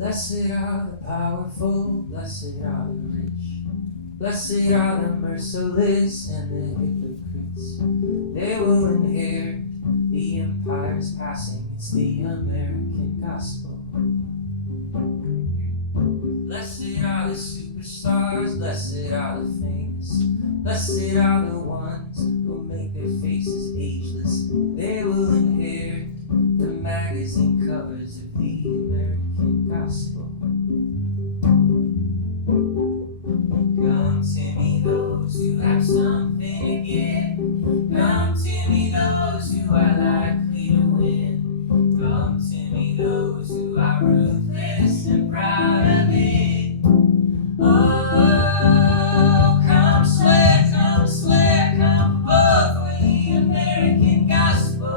Blessed are the powerful, blessed are the rich, blessed are the merciless and the hypocrites. They will inherit the empires passing. It's the American gospel. Blessed are the superstars, blessed are the famous, blessed are the ones who make their faces ageless. They will inherit the magazine covers of the American gospel. Come to me, those who have something to give. Come to me, those who are likely to win. Come to me, those who are ruthless and proud of it. Oh, come swear, come forth for the American gospel.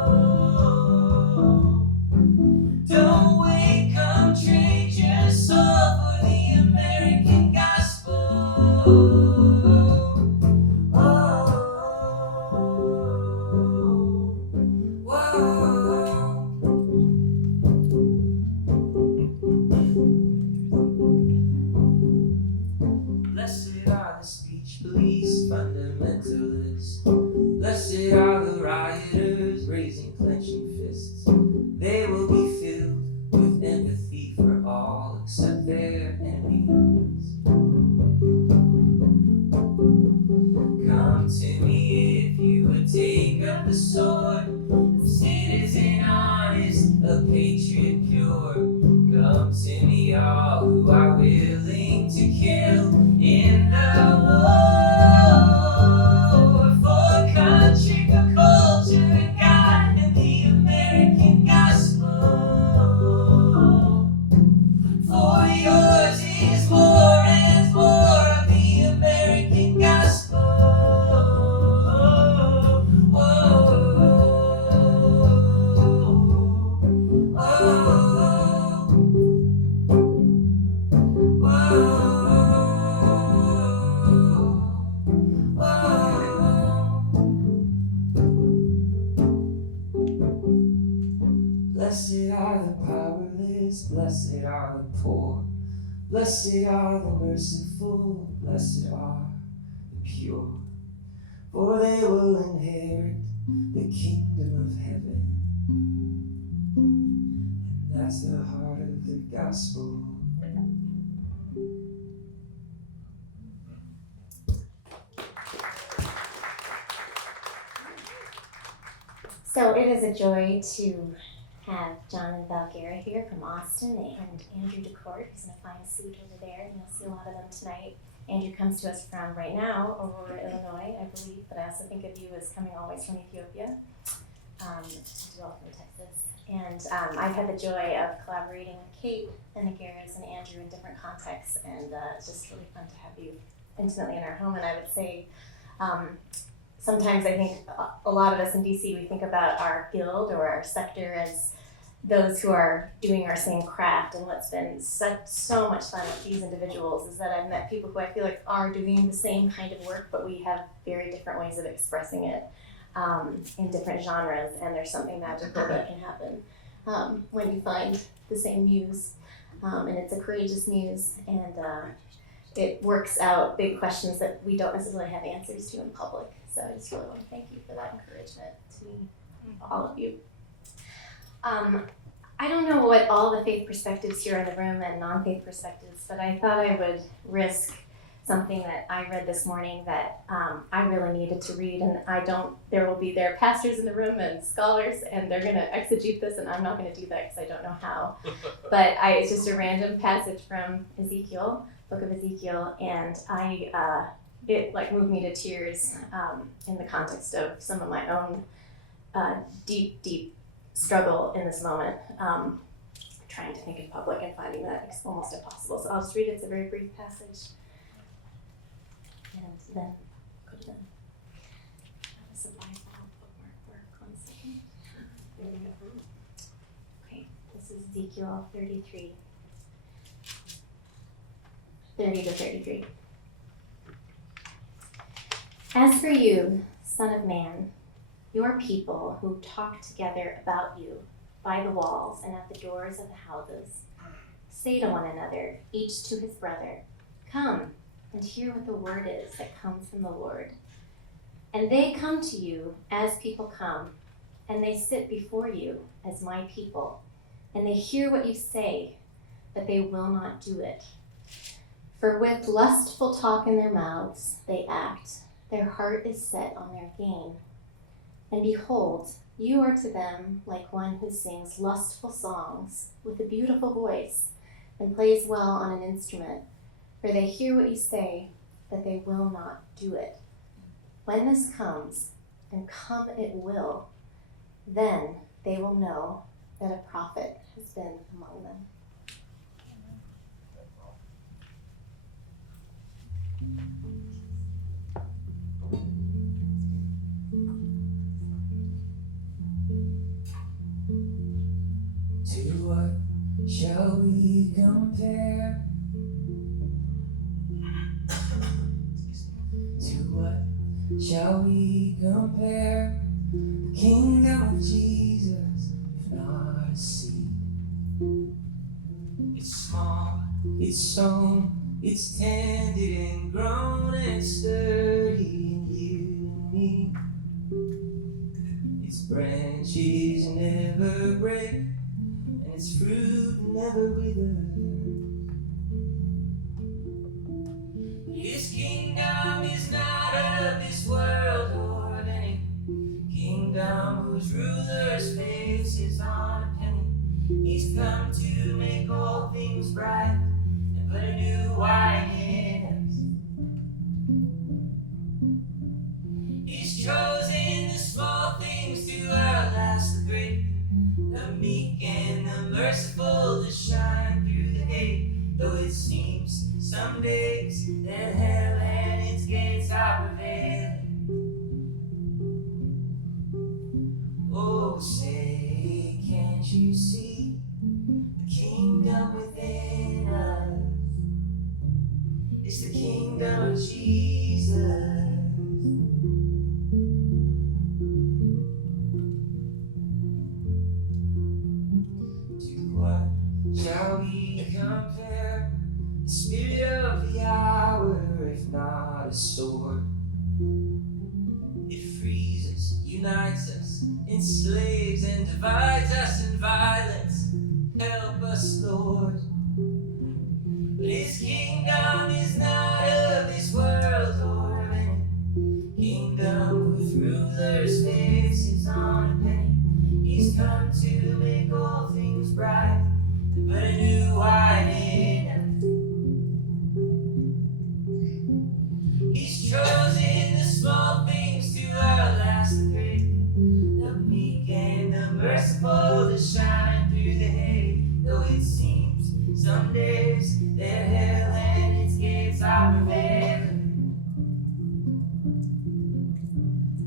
Don't wait, come trade your soul for the American gospel. Blessed are the speech police, fundamentalists. Blessed are the rioters raising clenching fists. They will be filled with empathy for all except their enemies. Come to me if you would take up the sword. A citizen honest, a patriot pure. Come to me all who are willing to kill in the war for country, for culture, and God and the American gospel. For yours is more and more of the American gospel. Blessed are the powerless, blessed are the poor, blessed are the merciful, blessed are the pure, for they will inherit the kingdom of heaven. And that's the heart of the gospel. So it is a joy to have Jon and Valerie Guerra here from Austin and Andrew DeCort, who's in a fine suit over there, and you'll see a lot of them tonight. Andrew comes to us from, right now, Aurora, Illinois, I believe, but I also think of you as coming always from Ethiopia, as well from Texas. And I've had the joy of collaborating with Kate and the Guerras and Andrew in different contexts, and it's just really fun to have you intimately in our home. And I would say, sometimes I think a lot of us in DC, we think about our guild or our sector as those who are doing our same craft. And what's been so much fun with these individuals is that I've met people who I feel like are doing the same kind of work, but we have very different ways of expressing it in different genres. And there's something magical that can happen when you find the same muse. And it's a courageous muse, and it works out big questions that we don't necessarily have answers to in public. So I just really want to thank you for that encouragement to me, all of you. I don't know what all the faith perspectives here in the room and non-faith perspectives, but I thought I would risk something that I read this morning that I really needed to read, and there are pastors in the room and scholars, and they're going to exegete this, and I'm not going to do that because I don't know how. But it's just a random passage from Ezekiel, book of Ezekiel, and it moved me to tears in the context of some of my own deep struggle in this moment, trying to think in public and finding that it's almost impossible. So I'll just read it. It's a very brief passage. And then go to the bookmark. 1 second. There we go. Okay, this is Ezekiel 33. 30 to 33. As for you, son of man, your people who talk together about you by the walls and at the doors of the houses, Say to one another, each to his brother, come and hear what the word is that comes from the Lord. And they come to you as people come, and they sit before you as my people, and they hear what you say, but they will not do it. For with lustful talk in their mouths they act, their heart is set on their gain. And behold, you are to them like one who sings lustful songs with a beautiful voice and plays well on an instrument, for they hear what you say, but they will not do it. When this comes, and come it will, then they will know that a prophet has been among them. To what shall we compare? To what shall we compare? The kingdom of Jesus, if not a seed. It's small, it's sown, it's tended and grown and sturdy in you and me. Its branches never break, and its fruit never withers. His kingdom is not of this world or of any kingdom whose ruler's face is on a penny. He's come to make all things bright and put a new wine in us. He's chosen the small things to outlast the great, the meek and the merciful to shine through the hate. Though it seems some days that hell and its gates are prevailing. Oh, say, can't you see the kingdom within us? It's the kingdom of Jesus. To what shall we compare? The spirit of the hour, if not a sword. It frees us, unites us, enslaves and divides us in violence. Help us, Lord. But his kingdom is not of this world or of any kingdom whose ruler's face is on a penny. He's come to make all things bright and put a new wine in us. He's chosen the small things to outlast the great, the meek and the merciful to shine through the hate. Though it seems some days that hell and its gates are prevailing.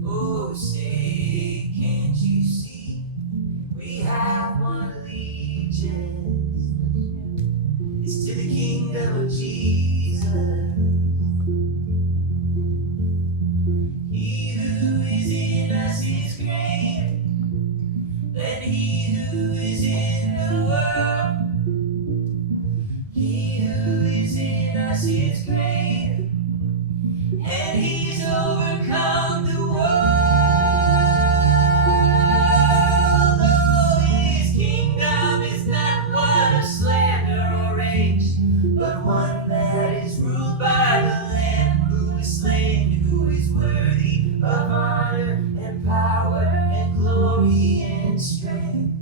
Oh, say, can't you see? We have one allegiance. It's to the kingdom of Jesus. He who is in us is greater than he who is in the world. He who is in us is greater, and he's overcome the world. Oh, his kingdom is not one of slander or rage, but one that is ruled by the Lamb who is slain, who is worthy of honor and power and glory and strength.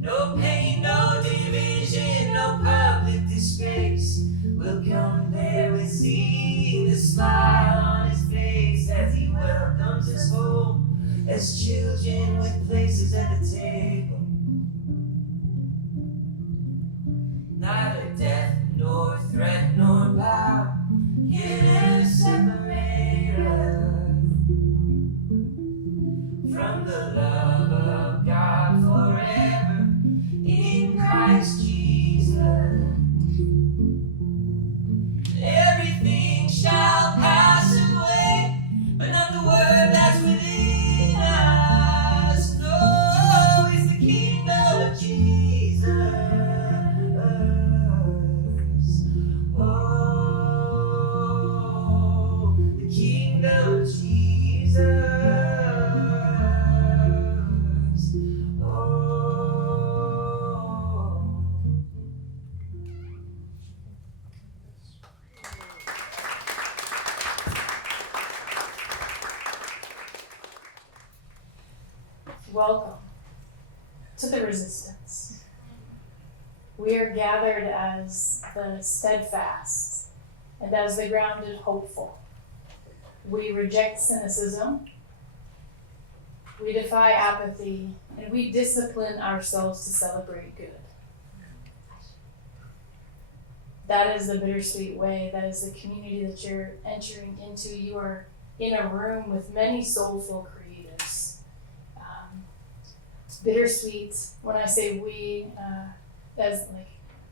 No pain, no division, no public disgrace will come there with seeing the smile on his face as he welcomes us home as children with places at the table. Neither death nor threat nor power can ever separate us from the love of God forever in Christ Jesus. Everything shall pass away, but not the word that's within us. No, it's the welcome to the resistance. We are gathered as the steadfast and as the grounded hopeful. We reject cynicism, we defy apathy, and we discipline ourselves to celebrate good. That is the BitterSweet way. That is the community that you're entering into. You are in a room with many soulful creatives. BitterSweet, when I say we, as like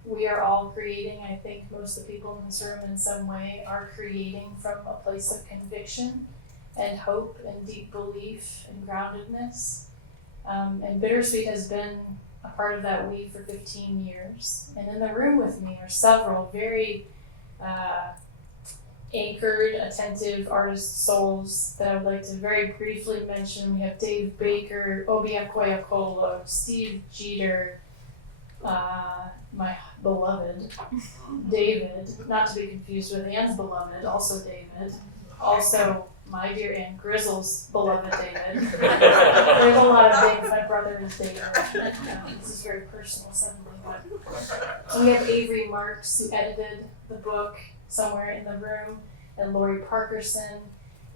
we are all creating, I think most of the people in this room in some way are creating from a place of conviction and hope and deep belief and groundedness. And BitterSweet has been a part of that we for 15 years. And in the room with me are several very anchored, attentive artist souls that I would like to very briefly mention. We have Dave Baker, Obi Akweakolo, Steve Jeter, my beloved David, not to be confused with Anne's beloved, also David, also my dear Aunt Grizzle's beloved David. There's a lot of David. My brother is David. This is very personal suddenly. But we have Avery Marks, who edited the book, somewhere in the room, and Lori Parkerson.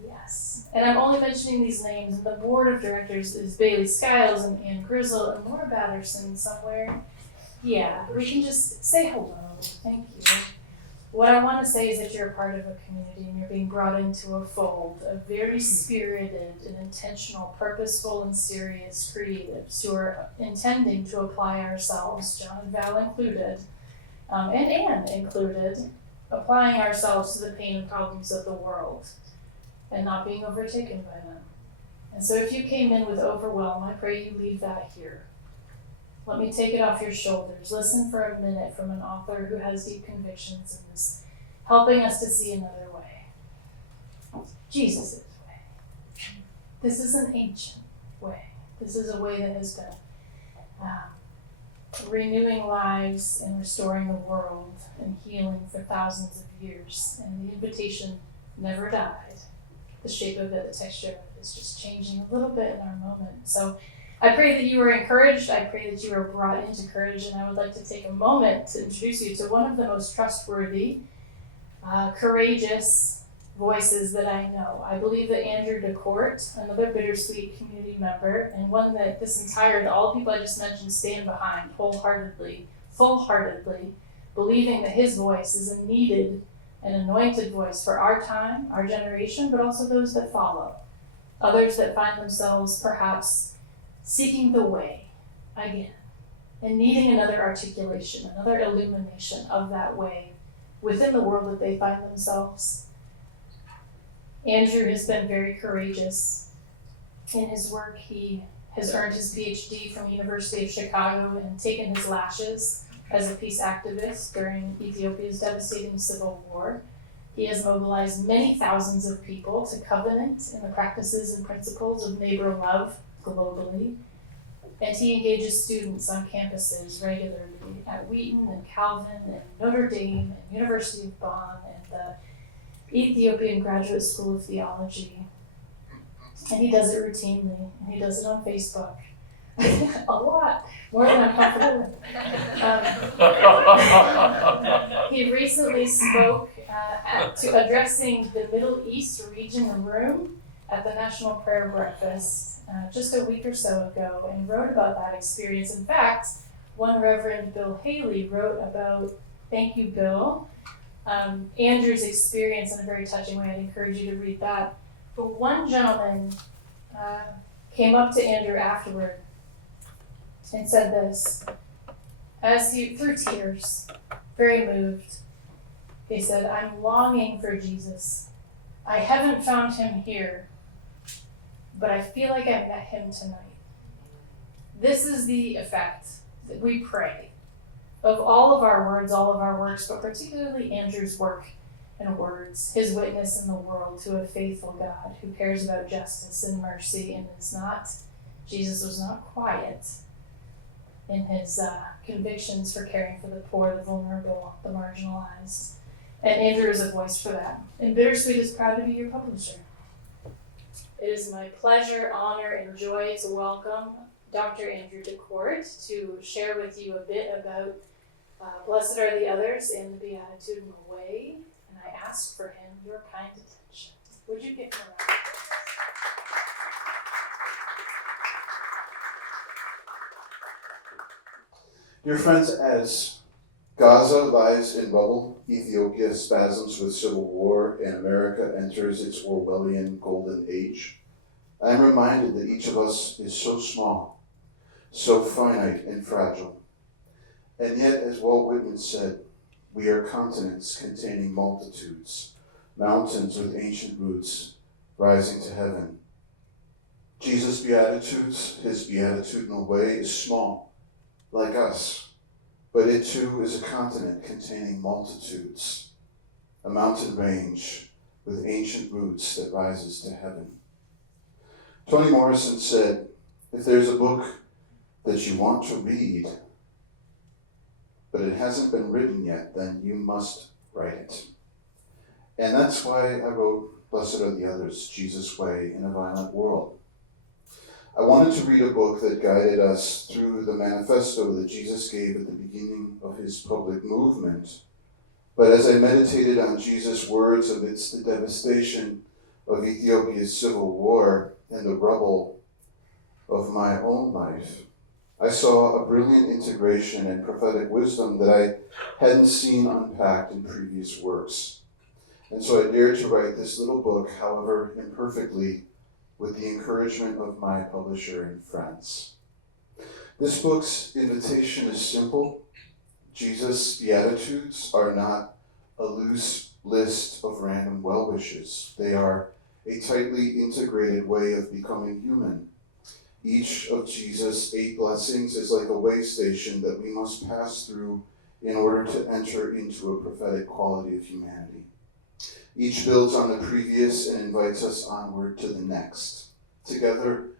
Yes. And I'm only mentioning these names. And the board of directors is Bailey Skiles and Ann Grizzle and Laura Batterson somewhere. Yeah, we can just say hello. Thank you. What I want to say is that you're a part of a community and you're being brought into a fold of very spirited and intentional, purposeful and serious creatives who are intending to apply ourselves, Jon and Val included, and Anne included, applying ourselves to the pain and problems of the world and not being overtaken by them. And so if you came in with overwhelm, I pray you leave that here. Let me take it off your shoulders. Listen for a minute from an author who has deep convictions and is helping us to see another way. Jesus' way. This is an ancient way. This is a way that has been renewing lives and restoring the world and healing for thousands of years. And the invitation never died. The shape of it, the texture of it is just changing a little bit in our moment. So I pray that you were encouraged. I pray that you were brought into courage. And I would like to take a moment to introduce you to one of the most trustworthy, courageous voices that I know. I believe that Andrew DeCort, another BitterSweet community member, and one that all the people I just mentioned stand behind wholeheartedly, full-heartedly, believing that his voice is a needed and anointed voice for our time, our generation, but also those that follow. Others that find themselves perhaps seeking the way again and needing another articulation, another illumination of that way within the world that they find themselves. Andrew has been very courageous in his work. He has earned his PhD from University of Chicago and taken his lashes as a peace activist during Ethiopia's devastating civil war. He has mobilized many thousands of people to covenant in the practices and principles of neighbor love globally. And he engages students on campuses regularly at Wheaton and Calvin and Notre Dame and University of Bonn and the Ethiopian Graduate School of Theology. And he does it routinely, and he does it on Facebook. A lot, more than I'm comfortable with. He recently spoke to addressing the Middle East region room at the National Prayer Breakfast just a week or so ago and wrote about that experience. In fact, one Reverend Bill Haley wrote about, thank you, Bill, Andrew's experience in a very touching way. I'd encourage you to read that. But one gentleman came up to Andrew afterward and said this, as he, through tears, very moved, he said, "I'm longing for Jesus. I haven't found him here, but I feel like I met him tonight." This is the effect that we pray of all of our words, all of our works, but particularly Andrew's work and words, his witness in the world to a faithful God who cares about justice and mercy and is not, Jesus was not quiet in his convictions for caring for the poor, the vulnerable, the marginalized. And Andrew is a voice for that. And BitterSweet is proud to be your publisher. It is my pleasure, honor, and joy to welcome Dr. Andrew DeCort to share with you a bit about Blessed Are the Others in the Beatitudinal Way, and I ask for him your kind attention. Would you give him a round? Dear friends, as Gaza lies in rubble, Ethiopia spasms with civil war, and America enters its Orwellian golden age, I am reminded that each of us is so small, so finite and fragile. And yet, as Walt Whitman said, we are continents containing multitudes, mountains with ancient roots rising to heaven. Jesus' Beatitudes, his beatitudinal way, is small, like us, but it too is a continent containing multitudes, a mountain range with ancient roots that rises to heaven. Toni Morrison said, if there's a book that you want to read, but it hasn't been written yet, then you must write it. And that's why I wrote Blessed Are the Others, Jesus' Way in a Violent World. I wanted to read a book that guided us through the manifesto that Jesus gave at the beginning of his public movement. But as I meditated on Jesus' words amidst the devastation of Ethiopia's civil war and the rubble of my own life, I saw a brilliant integration and prophetic wisdom that I hadn't seen unpacked in previous works. And so I dared to write this little book, however imperfectly, with the encouragement of my publisher and friends. This book's invitation is simple. Jesus' Beatitudes are not a loose list of random well wishes. They are a tightly integrated way of becoming human. Each of Jesus' 8 blessings is like a way station that we must pass through in order to enter into a prophetic quality of humanity. Each builds on the previous and invites us onward to the next. Together,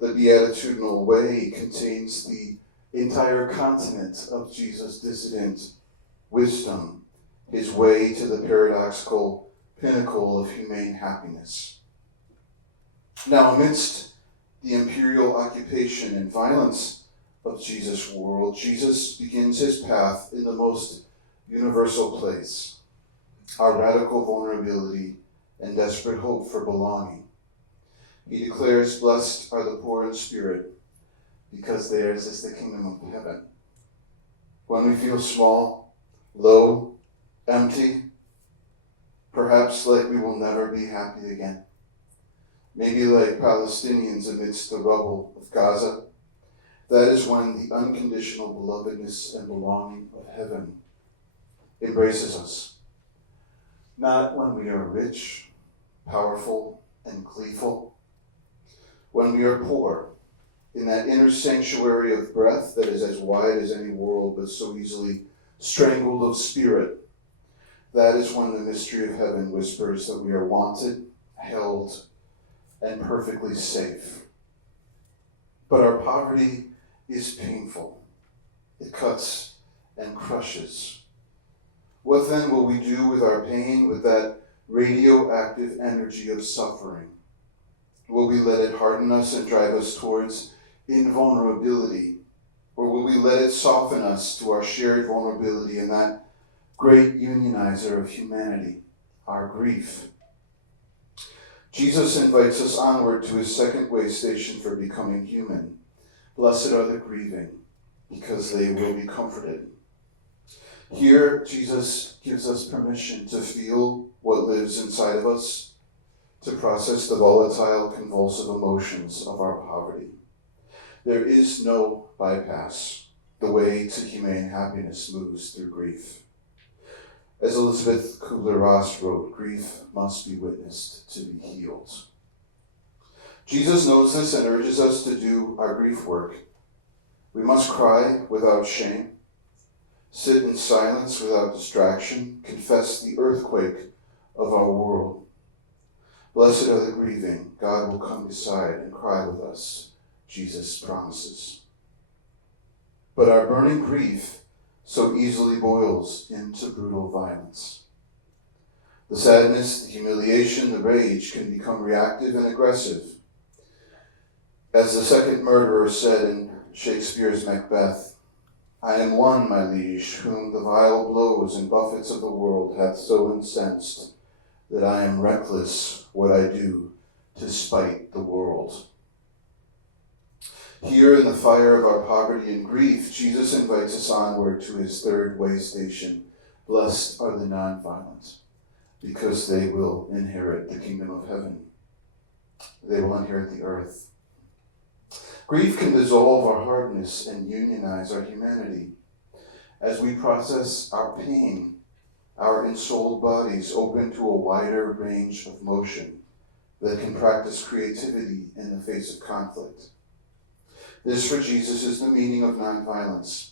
the Beatitudinal Way contains the entire continent of Jesus' dissident wisdom, his way to the paradoxical pinnacle of humane happiness. Now, amidst the imperial occupation and violence of Jesus' world, Jesus begins his path in the most universal place, our radical vulnerability and desperate hope for belonging. He declares, blessed are the poor in spirit, because theirs is the kingdom of heaven. When we feel small, low, empty, perhaps like we will never be happy again, maybe like Palestinians amidst the rubble of Gaza, that is when the unconditional belovedness and belonging of heaven embraces us. Not when we are rich, powerful, and gleeful. When we are poor, in that inner sanctuary of breath that is as wide as any world, but so easily strangled of spirit, that is when the mystery of heaven whispers that we are wanted, held, and perfectly safe. But our poverty is painful. It cuts and crushes. What then will we do with our pain, with that radioactive energy of suffering? Will we let it harden us and drive us towards invulnerability? Or will we let it soften us to our shared vulnerability in that great unionizer of humanity, our grief? Jesus invites us onward to his second way station for becoming human. Blessed are the grieving, because they will be comforted. Here, Jesus gives us permission to feel what lives inside of us, to process the volatile, convulsive emotions of our poverty. There is no bypass. The way to humane happiness moves through grief. As Elizabeth Kubler-Ross wrote, grief must be witnessed to be healed. Jesus knows this and urges us to do our grief work. We must cry without shame, sit in silence without distraction, confess the earthquake of our world. Blessed are the grieving, God will come beside and cry with us, Jesus promises. But our burning grief so easily boils into brutal violence. The sadness, the humiliation, the rage can become reactive and aggressive, As the second murderer said in Shakespeare's Macbeth, I am one, my liege, whom the vile blows and buffets of the world hath so incensed, that I am reckless what I do to spite the world. Here in the fire of our poverty and grief, Jesus invites us onward to his third way station. Blessed are the nonviolent, because they will inherit the kingdom of heaven. They will inherit the earth. Grief can dissolve our hardness and unionize our humanity. As we process our pain, our ensouled bodies open to a wider range of motion that can practice creativity in the face of conflict. This, for Jesus, is the meaning of nonviolence,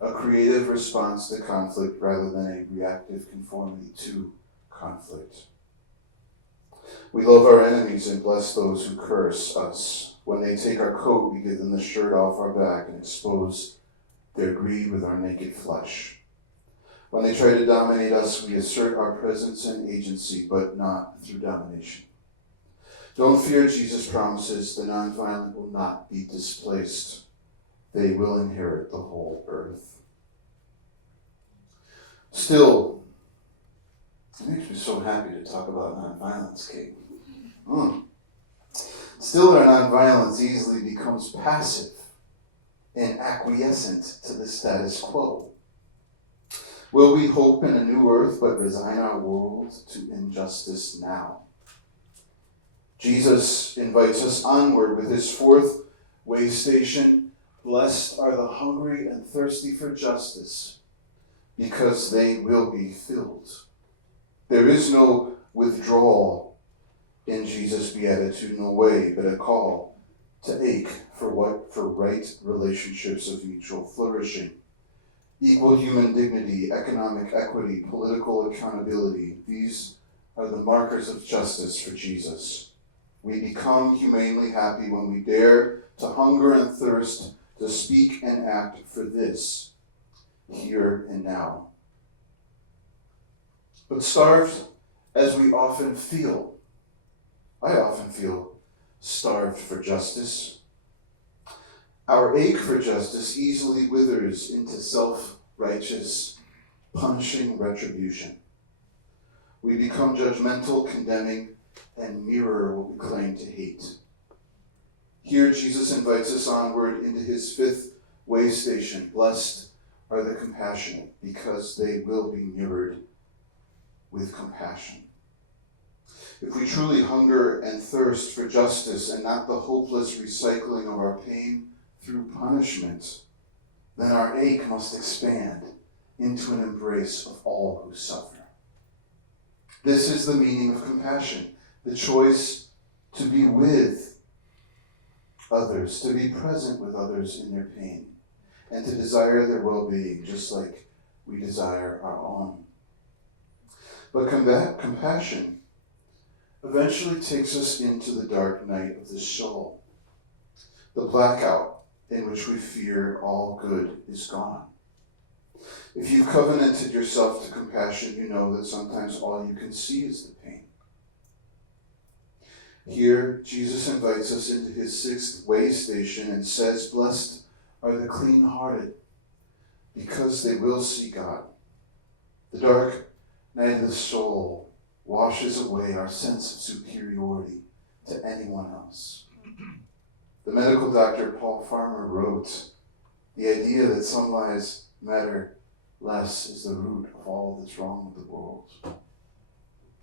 a creative response to conflict rather than a reactive conformity to conflict. We love our enemies and bless those who curse us. When they take our coat, we give them the shirt off our back and expose their greed with our naked flesh. When they try to dominate us, we assert our presence and agency, but not through domination. Don't fear, Jesus promises, the nonviolent will not be displaced. They will inherit the whole earth. Still, it makes me so happy to talk about nonviolence, Kate. Still, our nonviolence easily becomes passive and acquiescent to the status quo. Will we hope in a new earth but resign our world to injustice now? Jesus invites us onward with his fourth way station. Blessed are the hungry and thirsty for justice, because they will be filled. There is no withdrawal in Jesus' beatitudinal way, but a call to ache for right relationships of mutual flourishing. Equal human dignity, economic equity, political accountability, these are the markers of justice for Jesus. We become humanely happy when we dare to hunger and thirst to speak and act for this, here and now. But starved as we often feel, I often feel starved for justice. Our ache for justice easily withers into self-righteous, punishing retribution. We become judgmental, condemning, and mirror what we claim to hate. Here, Jesus invites us onward into his fifth way station. Blessed are the compassionate, because they will be mirrored with compassion. If we truly hunger and thirst for justice and not the hopeless recycling of our pain through punishment, then our ache must expand into an embrace of all who suffer. This is the meaning of compassion, the choice to be with others, to be present with others in their pain, and to desire their well-being just like we desire our own. But compassion eventually takes us into the dark night of the soul, the blackout in which we fear all good is gone. If you've covenanted yourself to compassion, you know that sometimes all you can see is the pain. Here, Jesus invites us into his sixth way station and says, blessed are the clean-hearted, because they will see God. The dark night of the soul washes away our sense of superiority to anyone else. The medical doctor Paul Farmer wrote, the idea that some lives matter less is the root of all that's wrong with the world.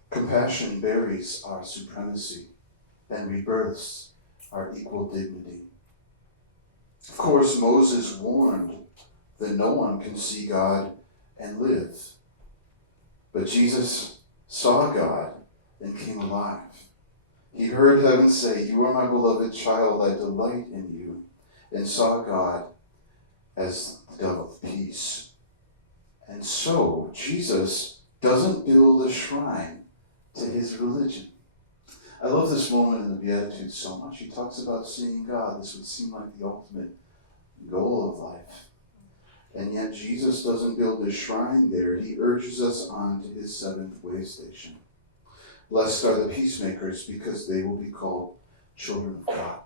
Compassion buries our supremacy and rebirths our equal dignity. Of course, Moses warned that no one can see God and live. But Jesus saw God and came alive. He heard heaven say, you are my beloved child, I delight in you, and saw God as the dove of peace. And so, Jesus doesn't build a shrine to his religion. I love this moment in the Beatitudes so much. He talks about seeing God. This would seem like the ultimate goal of life. And yet Jesus doesn't build a shrine there. He urges us on to his seventh way station. Blessed are the peacemakers, because they will be called children of God.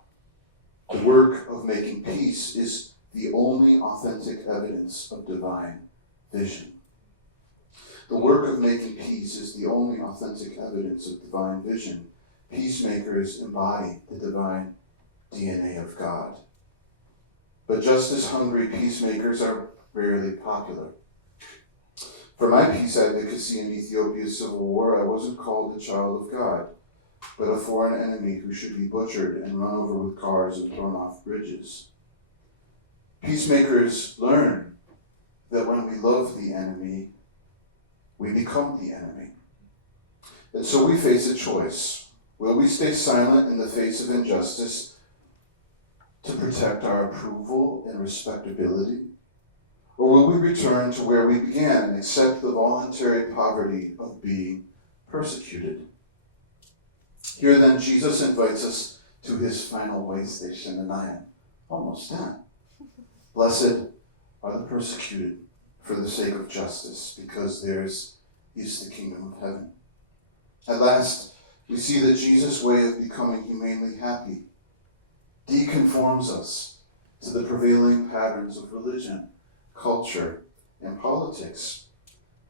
The work of making peace is the only authentic evidence of divine vision. The work of making peace is the only authentic evidence of divine vision. Peacemakers embody the divine DNA of God. But justice-hungry peacemakers are rarely popular. For my peace advocacy in Ethiopia's civil war, I wasn't called a child of God, but a foreign enemy who should be butchered and run over with cars and thrown off bridges. Peacemakers learn that when we love the enemy, we become the enemy. And so we face a choice. Will we stay silent in the face of injustice to protect our approval and respectability? Or will we return to where we began and accept the voluntary poverty of being persecuted? Here then, Jesus invites us to his final way station, and I am almost done. Blessed are the persecuted for the sake of justice, because theirs is the kingdom of heaven. At last, we see that Jesus' way of becoming humanely happy deconforms us to the prevailing patterns of religion, culture, and politics.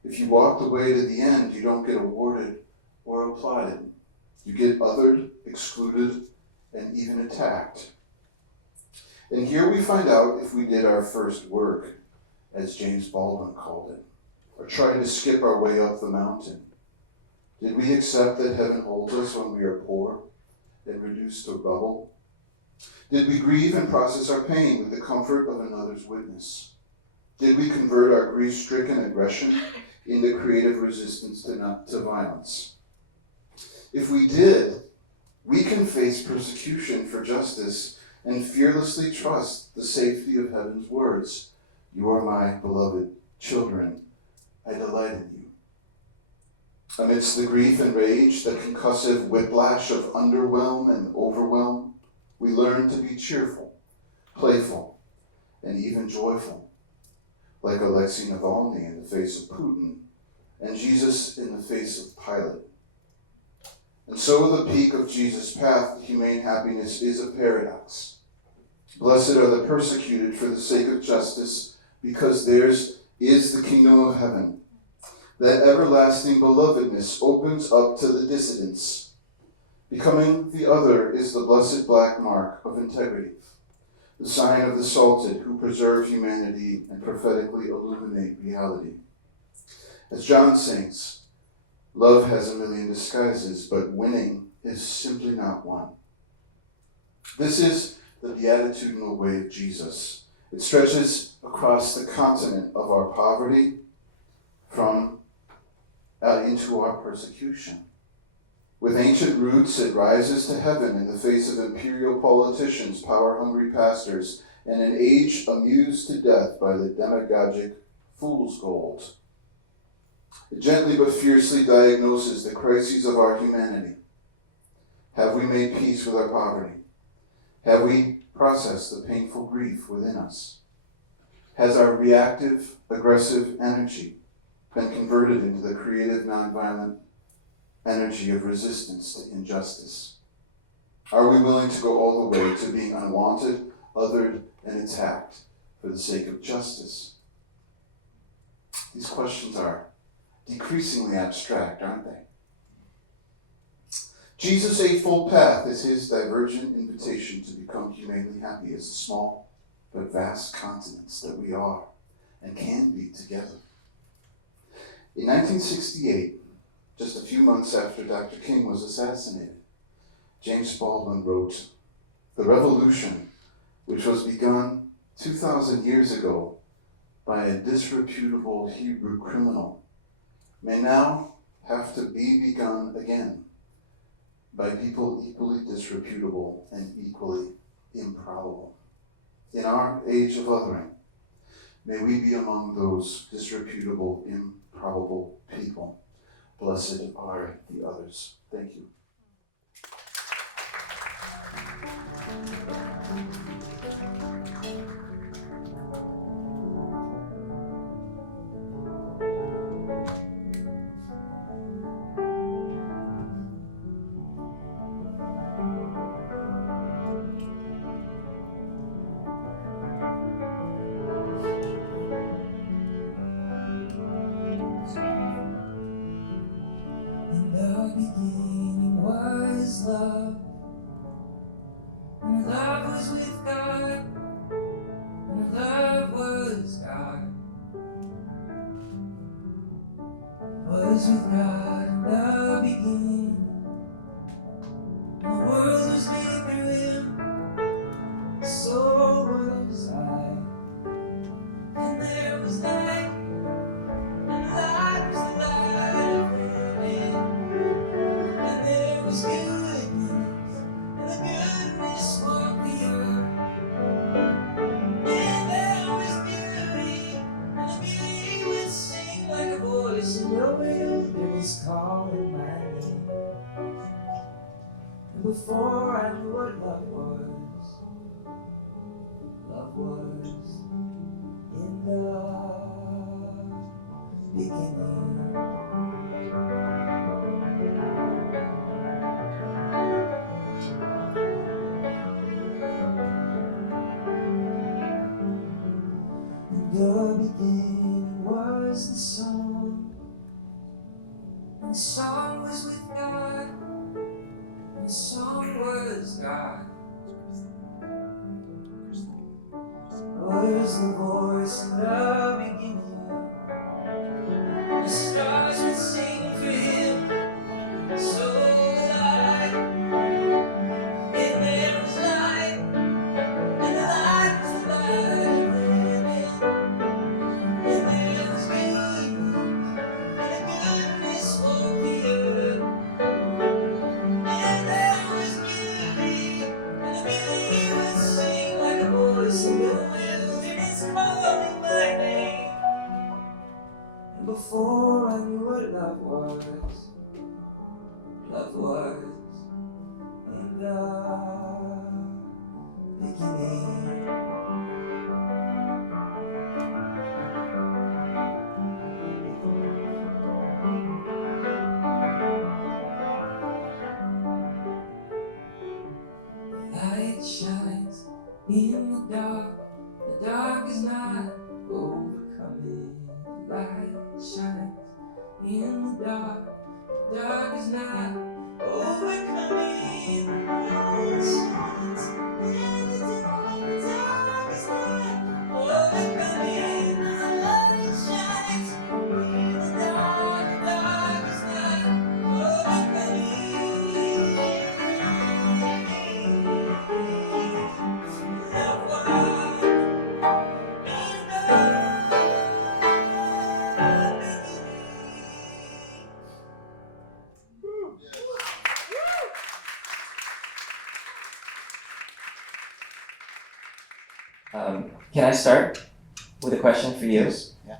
If you walk the way to the end, you don't get awarded or applauded. You get othered, excluded, and even attacked. And here we find out if we did our first work, as James Baldwin called it, or tried to skip our way up the mountain. Did we accept that heaven holds us when we are poor and reduced to rubble? Did we grieve and process our pain with the comfort of another's witness? Did we convert our grief-stricken aggression into creative resistance to violence? If we did, we can face persecution for justice and fearlessly trust the safety of heaven's words. You are my beloved children. I delight in you. Amidst the grief and rage, the concussive whiplash of underwhelm and overwhelm, we learn to be cheerful, playful, and even joyful, like Alexei Navalny in the face of Putin and Jesus in the face of Pilate. And so the peak of Jesus' path to humane happiness is a paradox. Blessed are the persecuted for the sake of justice, because theirs is the kingdom of heaven. That everlasting belovedness opens up to the dissidents. Becoming the other is the blessed black mark of integrity, the sign of the salted who preserve humanity and prophetically illuminate reality. As John sings, love has a million disguises, but winning is simply not one. This is the beatitudinal way of Jesus. It stretches across the continent of our poverty from into our persecution. With ancient roots, it rises to heaven in the face of imperial politicians, power-hungry pastors, and an age amused to death by the demagogic fool's gold. It gently but fiercely diagnoses the crises of our humanity. Have we made peace with our poverty? Have we processed the painful grief within us? Has our reactive, aggressive energy been converted into the creative, nonviolent energy of resistance to injustice? Are we willing to go all the way to being unwanted, othered, and attacked for the sake of justice? These questions are decreasingly abstract, aren't they? Jesus' eightfold path is his divergent invitation to become humanely happy as the small but vast continents that we are and can be together. In 1968, just a few months after Dr. King was assassinated, James Baldwin wrote, "The revolution, which was begun 2,000 years ago by a disreputable Hebrew criminal, may now have to be begun again by people equally disreputable and equally improbable. In our age of othering, may we be among those disreputable, improbable people. Blessed are the others." Thank you. was with God in the beginning. The world was made through him, so was I. And there was light, and light was the light of heaven. And there was goodness, and the goodness walked the earth. And there was beauty, and the beauty would sing like a voice in the wilderness calling my name. And before I knew what love was in the beginning. In the beginning was the song, and the song was with God, and the song was God. Was the voice in the beginning. The stars would sing for him, so alive. And there was light, and the light was the light of heaven. And there was goodness, and the goodness walked the earth. And there was beauty, and the beauty would sing like a voice in the wilderness calling my name. And before I knew what love was in the beginning. Light shines in the dark is not overcoming. Light shines in the dark is not overcoming. Light shines in the dark is not overcoming. Light shines in the dark is not overcoming. Can I start with a question for you? Yes. Yeah.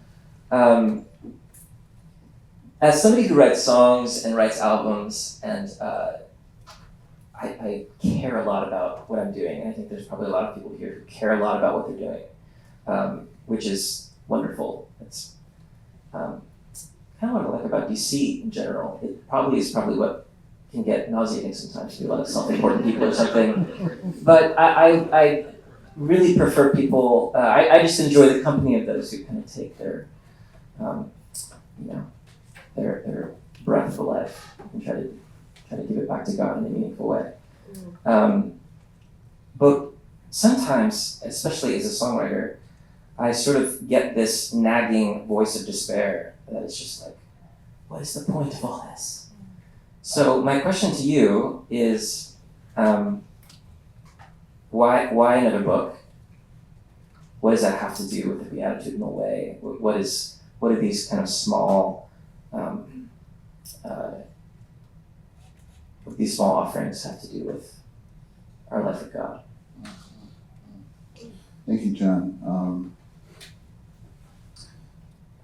As somebody who writes songs and writes albums, and I care a lot about what I'm doing, and I think there's probably a lot of people here who care a lot about what they're doing, which is wonderful. It's kind of what I like about DC in general. It probably is what can get nauseating sometimes to be a lot of self-important people or something. But I really prefer people. I just enjoy the company of those who kind of take their their breath of life and try to give it back to God in a meaningful way. But sometimes, especially as a songwriter, I sort of get this nagging voice of despair that is just like, what is the point of all this? So my question to you is, why another book? What does that have to do with the beatitudinal way? What are these kind of small what these small offerings have to do with our life with God? Thank you, John.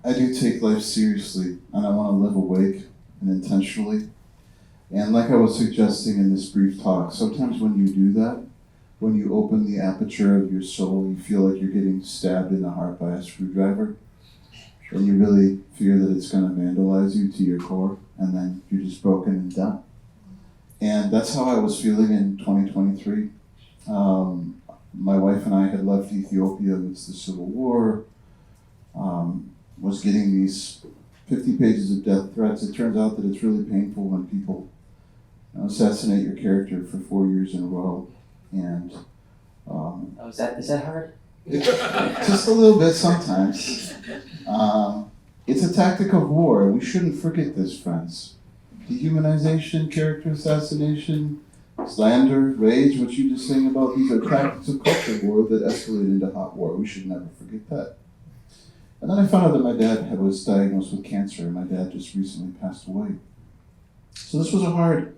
I do take life seriously, and I want to live awake and intentionally. And like I was suggesting in this brief talk, sometimes when you do that, when you open the aperture of your soul, you feel like you're getting stabbed in the heart by a screwdriver, and you really fear that it's going to vandalize you to your core, and then you're just broken and done. And that's how I was feeling in 2023. My wife and I had left Ethiopia amidst the civil war, was getting these 50 pages of death threats. It turns out that it's really painful when people assassinate your character for 4 years in a row. And Is that hard? just a little bit sometimes. it's a tactic of war. We shouldn't forget this, friends. Dehumanization, character assassination, slander, rage, what you just saying about, these are tactics of culture war that escalate into hot war. We should never forget that. And then I found out that my dad was diagnosed with cancer, and my dad just recently passed away. So this was a hard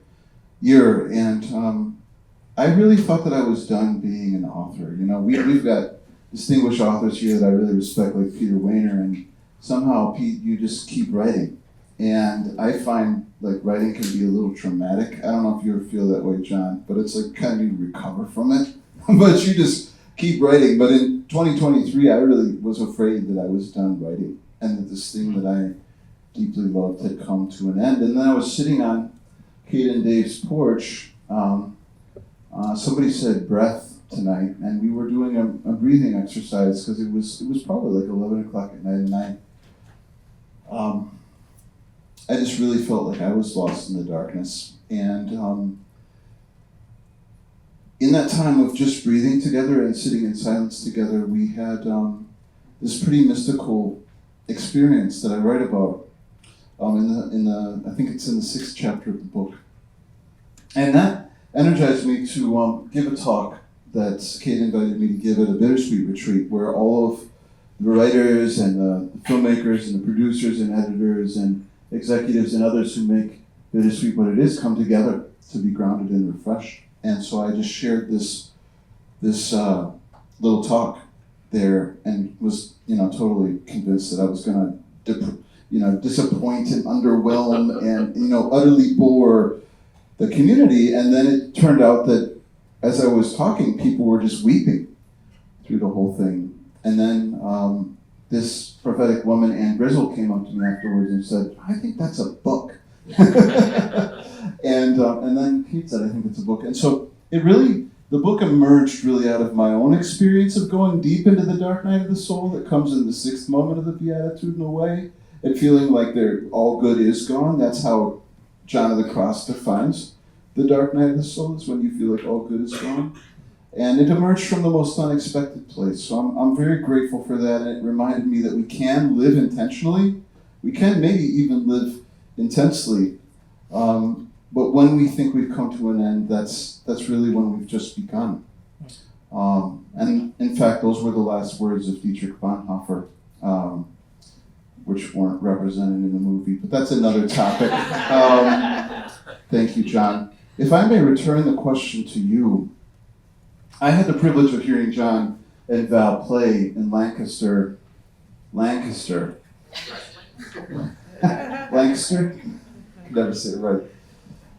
year, and I really thought that I was done being an author. You know, we've got distinguished authors here that I really respect, like Peter Wehner, and somehow, Pete, you just keep writing. And I find like writing can be a little traumatic. I don't know if you ever feel that way, John, but it's like kind of you recover from it. But you just keep writing. But in 2023, I really was afraid that I was done writing and that this thing that I deeply loved had come to an end. And then I was sitting on Kate and Dave's porch. Somebody said breath tonight, and we were doing a breathing exercise because it was probably like 11 o'clock at night, and I just really felt like I was lost in the darkness. And in that time of just breathing together and sitting in silence together, we had this pretty mystical experience that I write about in the I think it's in the 6th chapter of the book. And that energized me to give a talk that Kate invited me to give at a BitterSweet retreat, where all of the writers and the filmmakers and the producers and editors and executives and others who make BitterSweet what it is come together to be grounded and refreshed. And so I just shared this little talk there, and was totally convinced that I was going to disappoint and underwhelm and utterly bore the community. And then it turned out that as I was talking, people were just weeping through the whole thing. And then this prophetic woman, Ann Grizzle, came up to me afterwards and said, "I think that's a book." and then Pete said, "I think it's a book." And so the book emerged really out of my own experience of going deep into the dark night of the soul that comes in the 6th moment of the beatitudinal way, and feeling like all good is gone. That's how John of the Cross defines the dark night of the soul, is when you feel like all good is gone. And it emerged from the most unexpected place. So I'm very grateful for that, and it reminded me that we can live intentionally. We can maybe even live intensely. But when we think we've come to an end, that's really when we've just begun. And in fact, those were the last words of Dietrich Bonhoeffer, which weren't represented in the movie. But that's another topic. Thank you, John. If I may return the question to you, I had the privilege of hearing Jon and Val play in Lancaster. Lancaster? Never say it right.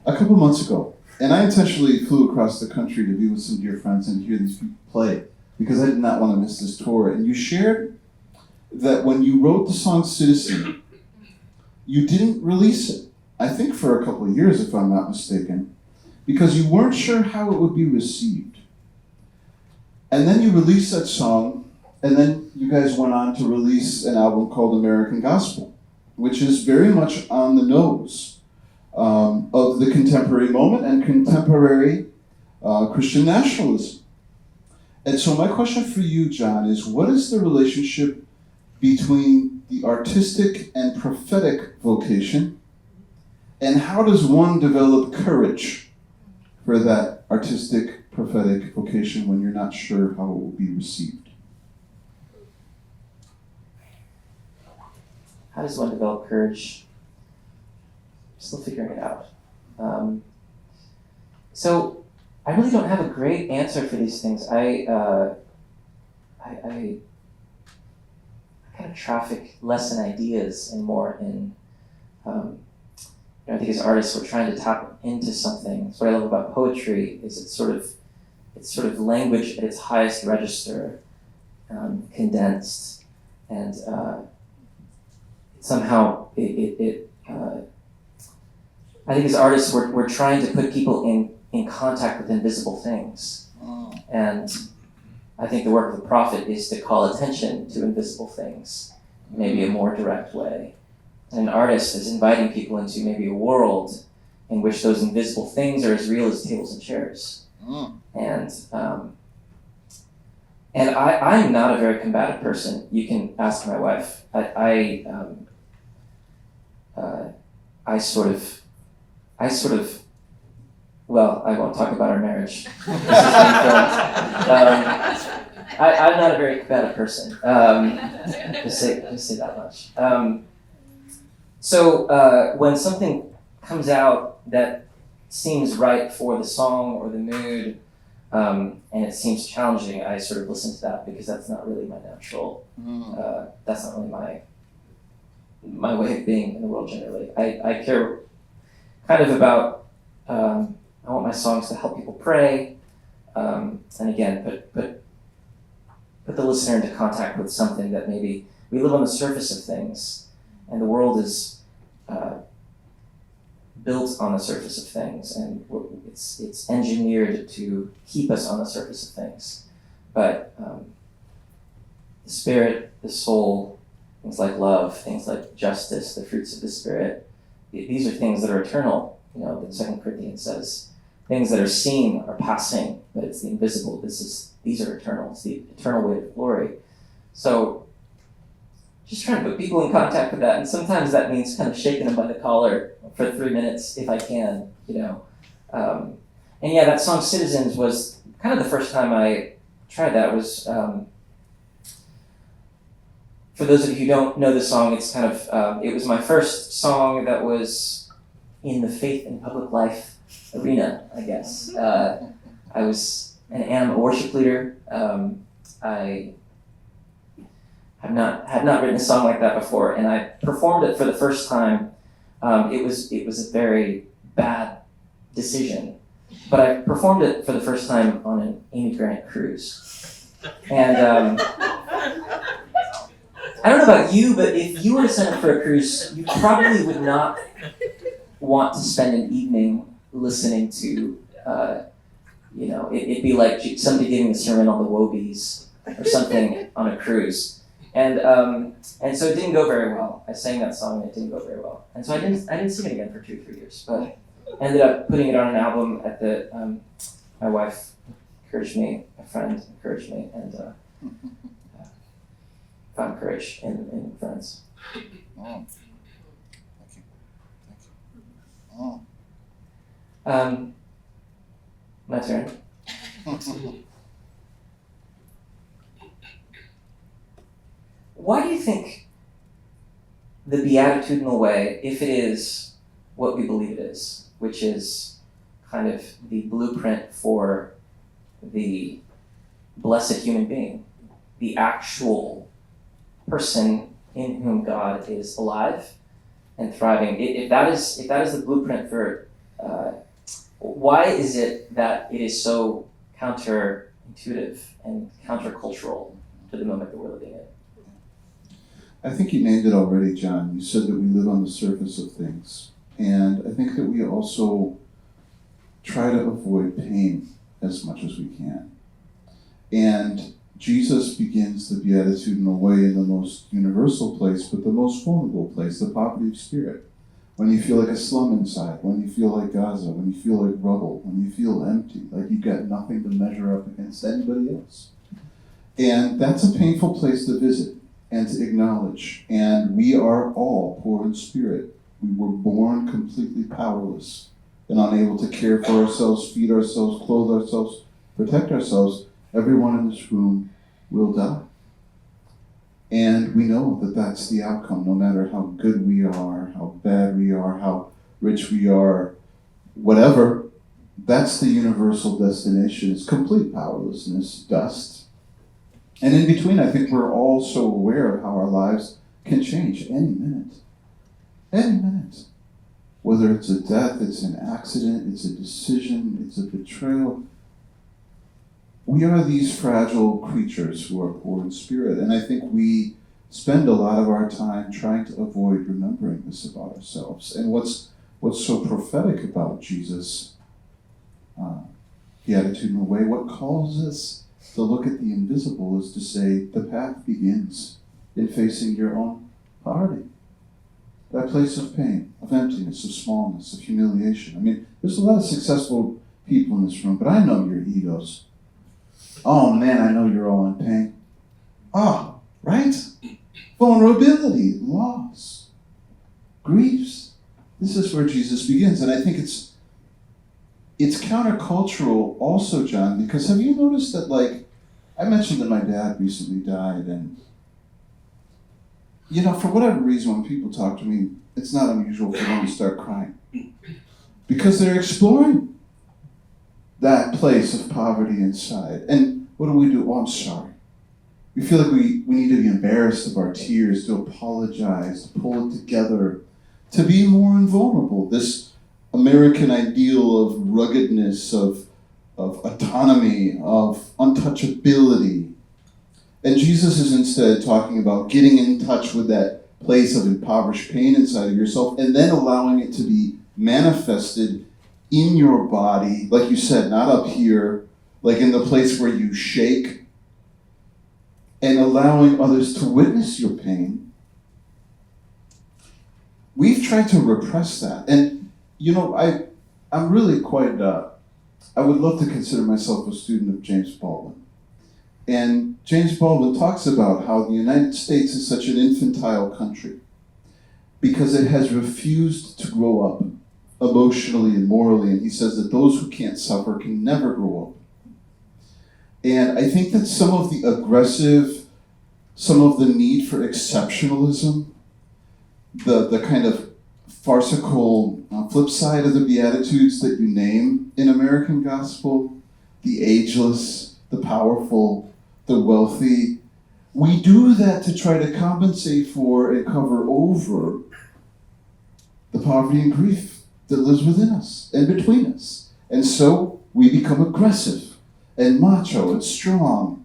A couple months ago. And I intentionally flew across the country to be with some dear friends and hear these people play, because I did not want to miss this tour. And you shared that when you wrote the song Citizen, you didn't release it, I think for a couple of years, if I'm not mistaken, because you weren't sure how it would be received. And then you released that song, and then you guys went on to release an album called American Gospel, which is very much on the nose of the contemporary moment and contemporary Christian nationalism. And so my question for you, Jon, is what is the relationship between the artistic and prophetic vocation, and how does one develop courage for that artistic, prophetic vocation when you're not sure how it will be received? How does one develop courage? Still figuring it out. So I really don't have a great answer for these things. I kind of traffic less in ideas and more in, I think as artists we're trying to tap into something. So what I love about poetry is it's sort of language at its highest register, condensed, and somehow I think as artists we're trying to put people in contact with invisible things. And I think the work of the prophet is to call attention to invisible things, maybe a more direct way. And an artist is inviting people into maybe a world in which those invisible things are as real as tables and chairs. And I'm not a very combative person. You can ask my wife. I sort of, well, I won't talk about our marriage. This is being filmed. I'm not a very combative person. Just say that much. So when something comes out that seems right for the song or the mood, and it seems challenging, I sort of listen to that because that's not really my natural. That's not really my way of being in the world generally. I care kind of about. I want my songs to help people pray, and again, put the listener into contact with something that maybe we live on the surface of things, and the world is built on the surface of things, and it's engineered to keep us on the surface of things. But the spirit, the soul, things like love, things like justice, the fruits of the spirit, these are things that are eternal. You know, that 2 Corinthians says. Things that are seen are passing, but it's the invisible. These are eternal. It's the eternal weight of glory. So just trying to put people in contact with that, and sometimes that means kind of shaking them by the collar for 3 minutes if I can, you know. And yeah, that song "Citizens" was kind of the first time I tried that. It was for those of you who don't know the song, it's kind of it was my first song that was in the faith and public life arena, I guess. I was and am a worship leader. I had not written a song like that before, and I performed it for the first time. It was a very bad decision, but I performed it for the first time on an Amy Grant cruise. And I don't know about you, but if you were to sign up for a cruise, you probably would not want to spend an evening listening to, it'd be like somebody giving a sermon on the Wobies or something on a cruise. And so it didn't go very well. I sang that song and it didn't go very well. And so I didn't sing it again for 2 or 3 years, but ended up putting it on an album at the, my wife encouraged me, a friend encouraged me, and found courage in friends. Oh. My turn. Why do you think the beatitudinal way, if it is what we believe it is, which is kind of the blueprint for the blessed human being, the actual person in whom God is alive and thriving, if that is the blueprint for, why is it that it is so counterintuitive and countercultural to the moment that we're living in? I think you named it already, John. You said that we live on the surface of things. And I think that we also try to avoid pain as much as we can. And Jesus begins the beatitudinal way in the most universal place, but the most vulnerable place, the poverty of spirit. When you feel like a slum inside, when you feel like Gaza, when you feel like rubble, when you feel empty, like you've got nothing to measure up against anybody else. And that's a painful place to visit and to acknowledge. And we are all poor in spirit. We were born completely powerless and unable to care for ourselves, feed ourselves, clothe ourselves, protect ourselves. Everyone in this room will die. And we know that that's the outcome, no matter how good we are, how bad we are, how rich we are, whatever. That's the universal destination. It's complete powerlessness, dust. And in between, I think we're all so aware of how our lives can change any minute. Any minute. Whether it's a death, it's an accident, it's a decision, it's a betrayal. We are these fragile creatures who are poor in spirit, and I think we spend a lot of our time trying to avoid remembering this about ourselves. And what's so prophetic about Jesus, the beatitudinal way, what calls us to look at the invisible is to say the path begins in facing your own poverty. That place of pain, of emptiness, of smallness, of humiliation. I mean, there's a lot of successful people in this room, but I know your egos. Oh man, I know you're all in pain. Right? Vulnerability, loss, grieves. This is where Jesus begins. And I think it's countercultural also, Jon, because have you noticed that, like, I mentioned that my dad recently died, and, you know, for whatever reason, when people talk to me, it's not unusual for them to start crying. Because they're exploring that place of poverty inside. And what do? Oh, I'm sorry. We feel like we need to be embarrassed of our tears, to apologize, to pull it together, to be more invulnerable. This American ideal of ruggedness, of autonomy, of untouchability. And Jesus is instead talking about getting in touch with that place of impoverished pain inside of yourself and then allowing it to be manifested in your body, like you said, not up here, like in the place where you shake, and allowing others to witness your pain. We've tried to repress that. And, you know, I'm really quite, I would love to consider myself a student of James Baldwin. And James Baldwin talks about how the United States is such an infantile country because it has refused to grow up emotionally and morally. And he says that those who can't suffer can never grow up. And I think that some of the aggressive, some of the need for exceptionalism, the kind of farcical flip side of the Beatitudes that you name in American gospel, the ageless, the powerful, the wealthy, we do that to try to compensate for and cover over the poverty and grief that lives within us and between us. And so we become aggressive and macho and strong.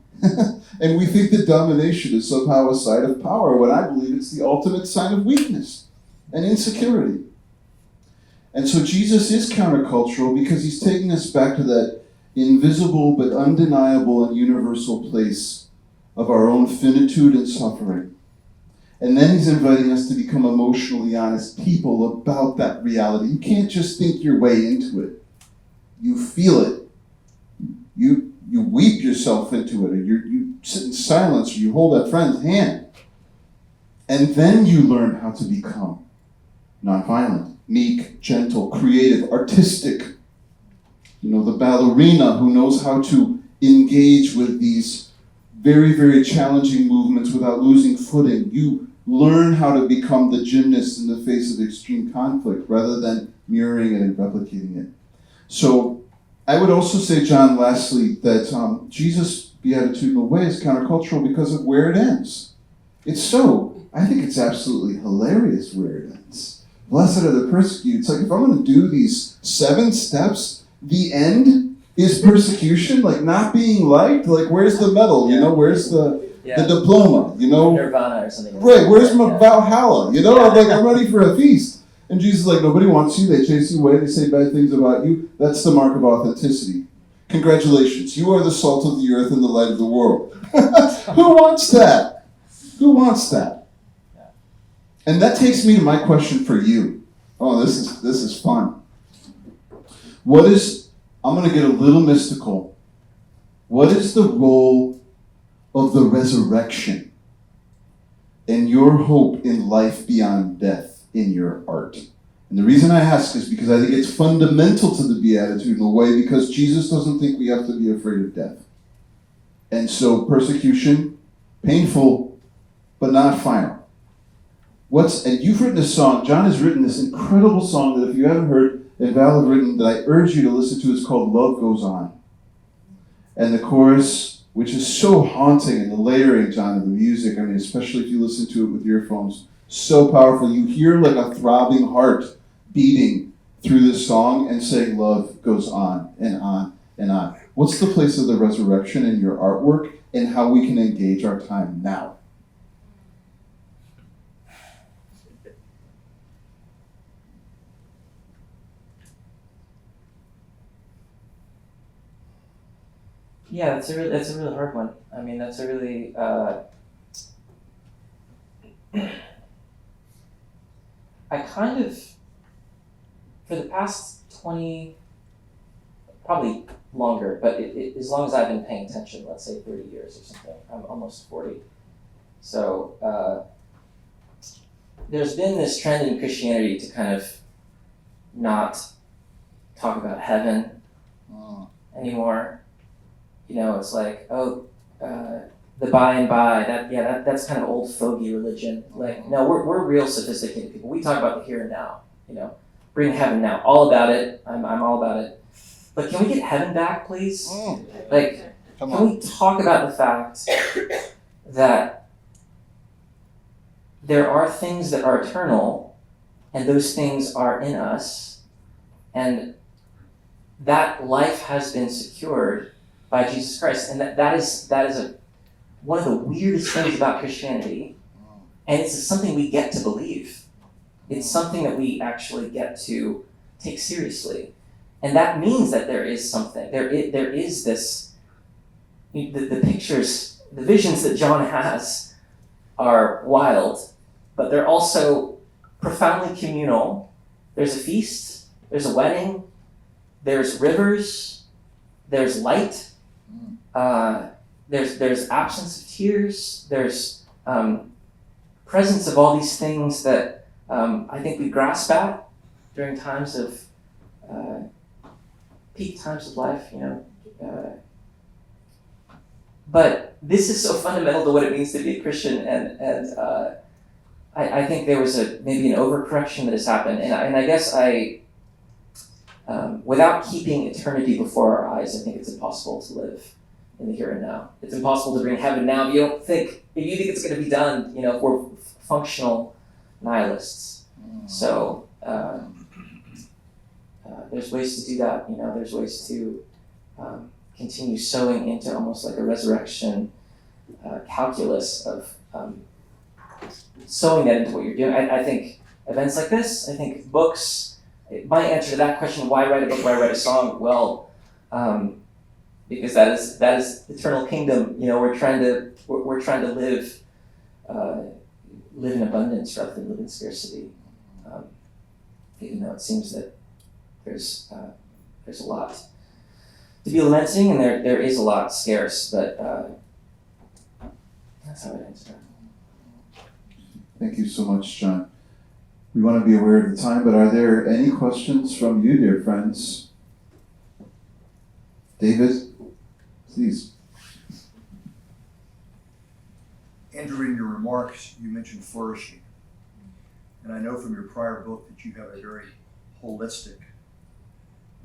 And we think that domination is somehow a sign of power, when I believe it's the ultimate sign of weakness and insecurity. And so Jesus is countercultural because he's taking us back to that invisible but undeniable and universal place of our own finitude and suffering. And then he's inviting us to become emotionally honest people about that reality. You can't just think your way into it. You feel it. You weep yourself into it, or you sit in silence, or you hold that friend's hand. And then you learn how to become nonviolent, meek, gentle, creative, artistic. You know, the ballerina who knows how to engage with these very, very challenging movements without losing footing. You learn how to become the gymnast in the face of extreme conflict rather than mirroring it and replicating it. So I would also say, Jon, lastly, that Jesus' beatitudinal way is countercultural because of where it ends. I think it's absolutely hilarious where it ends. Blessed are the persecuted. It's like, if I'm going to do these 7 steps, the end is persecution, like not being liked. Like, where's the medal? You know, where's the diploma? You know, Nirvana or something. Right? Where's my Valhalla? You know, I'm ready for a feast. And Jesus is like, nobody wants you. They chase you away. They say bad things about you. That's the mark of authenticity. Congratulations. You are the salt of the earth and the light of the world. Who wants that? Who wants that? And that takes me to my question for you. Oh, this is fun. I'm going to get a little mystical. What is the role of the resurrection and your hope in life beyond death in your art? And the reason I ask is because I think it's fundamental to the beatitudinal way, because Jesus doesn't think we have to be afraid of death. And so persecution, painful, but not final. And you've written a song, Jon has written this incredible song that if you haven't heard, and Val have written, that I urge you to listen to, is called Love Goes On. And the chorus, which is so haunting, and the layering, Jon, of the music, I mean, especially if you listen to it with earphones, so powerful. You hear like a throbbing heart beating through this song and saying love goes on and on and on. What's the place of the resurrection in your artwork, and how we can engage our time now? Yeah, that's a really hard one. I mean, that's a really I kind of, for the past 20, probably longer, but as long as I've been paying attention, let's say 30 years or something. I'm almost 40. So there's been this trend in Christianity to kind of not talk about heaven anymore. It's like, the by and by, that's kind of old fogey religion. Like, no, we're real sophisticated people. We talk about the here and now, bring heaven now. All about it. I'm all about it. But can we get heaven back, please? Like, can we talk about the fact that there are things that are eternal, and those things are in us, and that life has been secured by Jesus Christ, and that is one of the weirdest things about Christianity, and it's something we get to believe. It's something that we actually get to take seriously, and that means that there is something. There is this. The pictures, the visions that John has, are wild, but they're also profoundly communal. There's a feast. There's a wedding. There's rivers. There's light. There's absence of tears. There's presence of all these things that I think we grasp at during times of peak times of life, but this is so fundamental to what it means to be a Christian, and I think there was maybe an overcorrection that has happened, and I guess without keeping eternity before our eyes, I think it's impossible to live in the here and now. It's impossible to bring heaven now if you think it's going to be done. If we're functional nihilists. So there's ways to do that. There's ways to continue sowing into almost like a resurrection calculus of sowing that into what you're doing. I think events like this, I think books, my answer to that question, why write a book, why write a song? Well, because that is eternal kingdom. We're trying to live in abundance rather than live in scarcity. Even though it seems that there's a lot to be lamenting, and there is a lot scarce, but that's how it ends. Thank you so much, John. We want to be aware of the time, but are there any questions from you, dear friends? David, please. Andrew, in your remarks, you mentioned flourishing. And I know from your prior book that you have a very holistic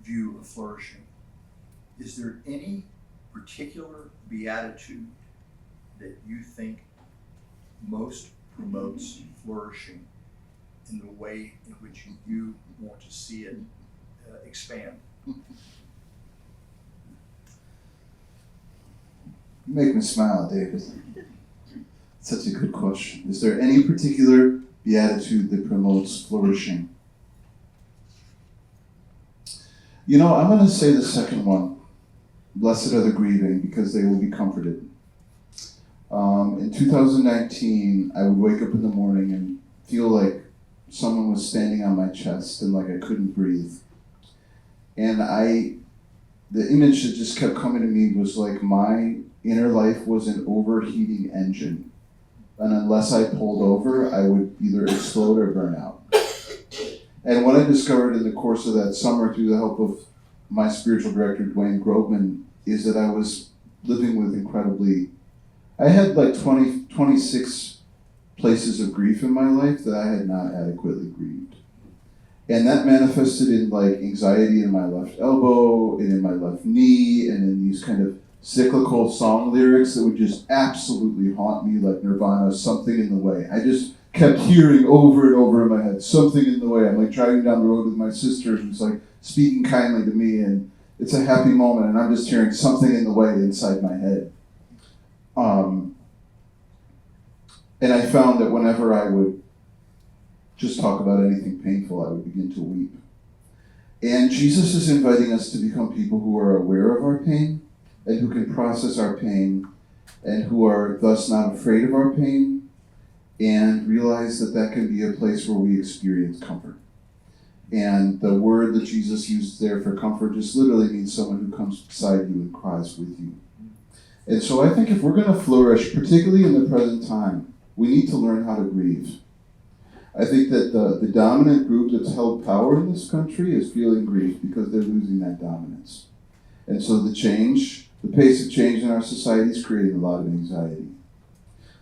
view of flourishing. Is there any particular beatitude that you think most promotes flourishing in the way in which you want to see it expand? You make me smile, David. Such a good question. Is there any particular beatitude that promotes flourishing? I'm going to say the second one. Blessed are the grieving, because they will be comforted. In 2019, I would wake up in the morning and feel like someone was standing on my chest and like I couldn't breathe. And the image that just kept coming to me was like my inner life was an overheating engine. And unless I pulled over, I would either explode or burn out. And what I discovered in the course of that summer, through the help of my spiritual director, Dwayne Grobman, is that I was living with I had like 26 places of grief in my life that I had not adequately grieved. And that manifested in like anxiety in my left elbow and in my left knee and in these kind of cyclical song lyrics that would just absolutely haunt me like Nirvana's Something in the Way. I just kept hearing over and over in my head, something in the way. I'm like driving down the road with my sister who's like speaking kindly to me, and it's a happy moment, and I'm just hearing something in the way inside my head. And I found that whenever I would just talk about anything painful, I would begin to weep. And Jesus is inviting us to become people who are aware of our pain and who can process our pain and who are thus not afraid of our pain and realize that that can be a place where we experience comfort. And the word that Jesus used there for comfort just literally means someone who comes beside you and cries with you. And so I think if we're going to flourish, particularly in the present time, we need to learn how to grieve. I think that the dominant group that's held power in this country is feeling grief because they're losing that dominance. And so the pace of change in our society is creating a lot of anxiety.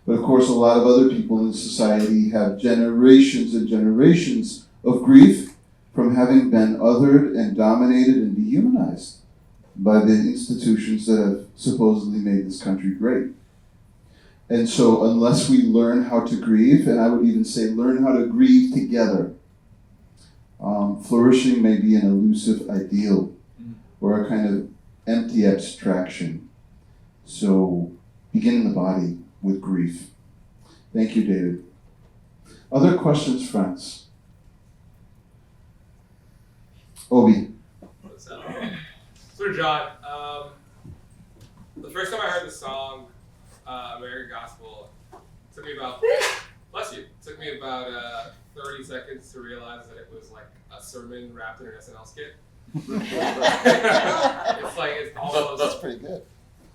But of course, a lot of other people in society have generations and generations of grief from having been othered and dominated and dehumanized by the institutions that have supposedly made this country great. And so unless we learn how to grieve, and I would even say learn how to grieve together, flourishing may be an elusive ideal or a kind of empty abstraction. So begin in the body with grief. Thank you, David. Other questions, friends? Obi. What's up? So, John, the first time I heard the song, American Gospel, took me about, bless you, took me about 30 seconds to realize that it was like a sermon wrapped in an SNL skit. It's like, it's almost, That's pretty good.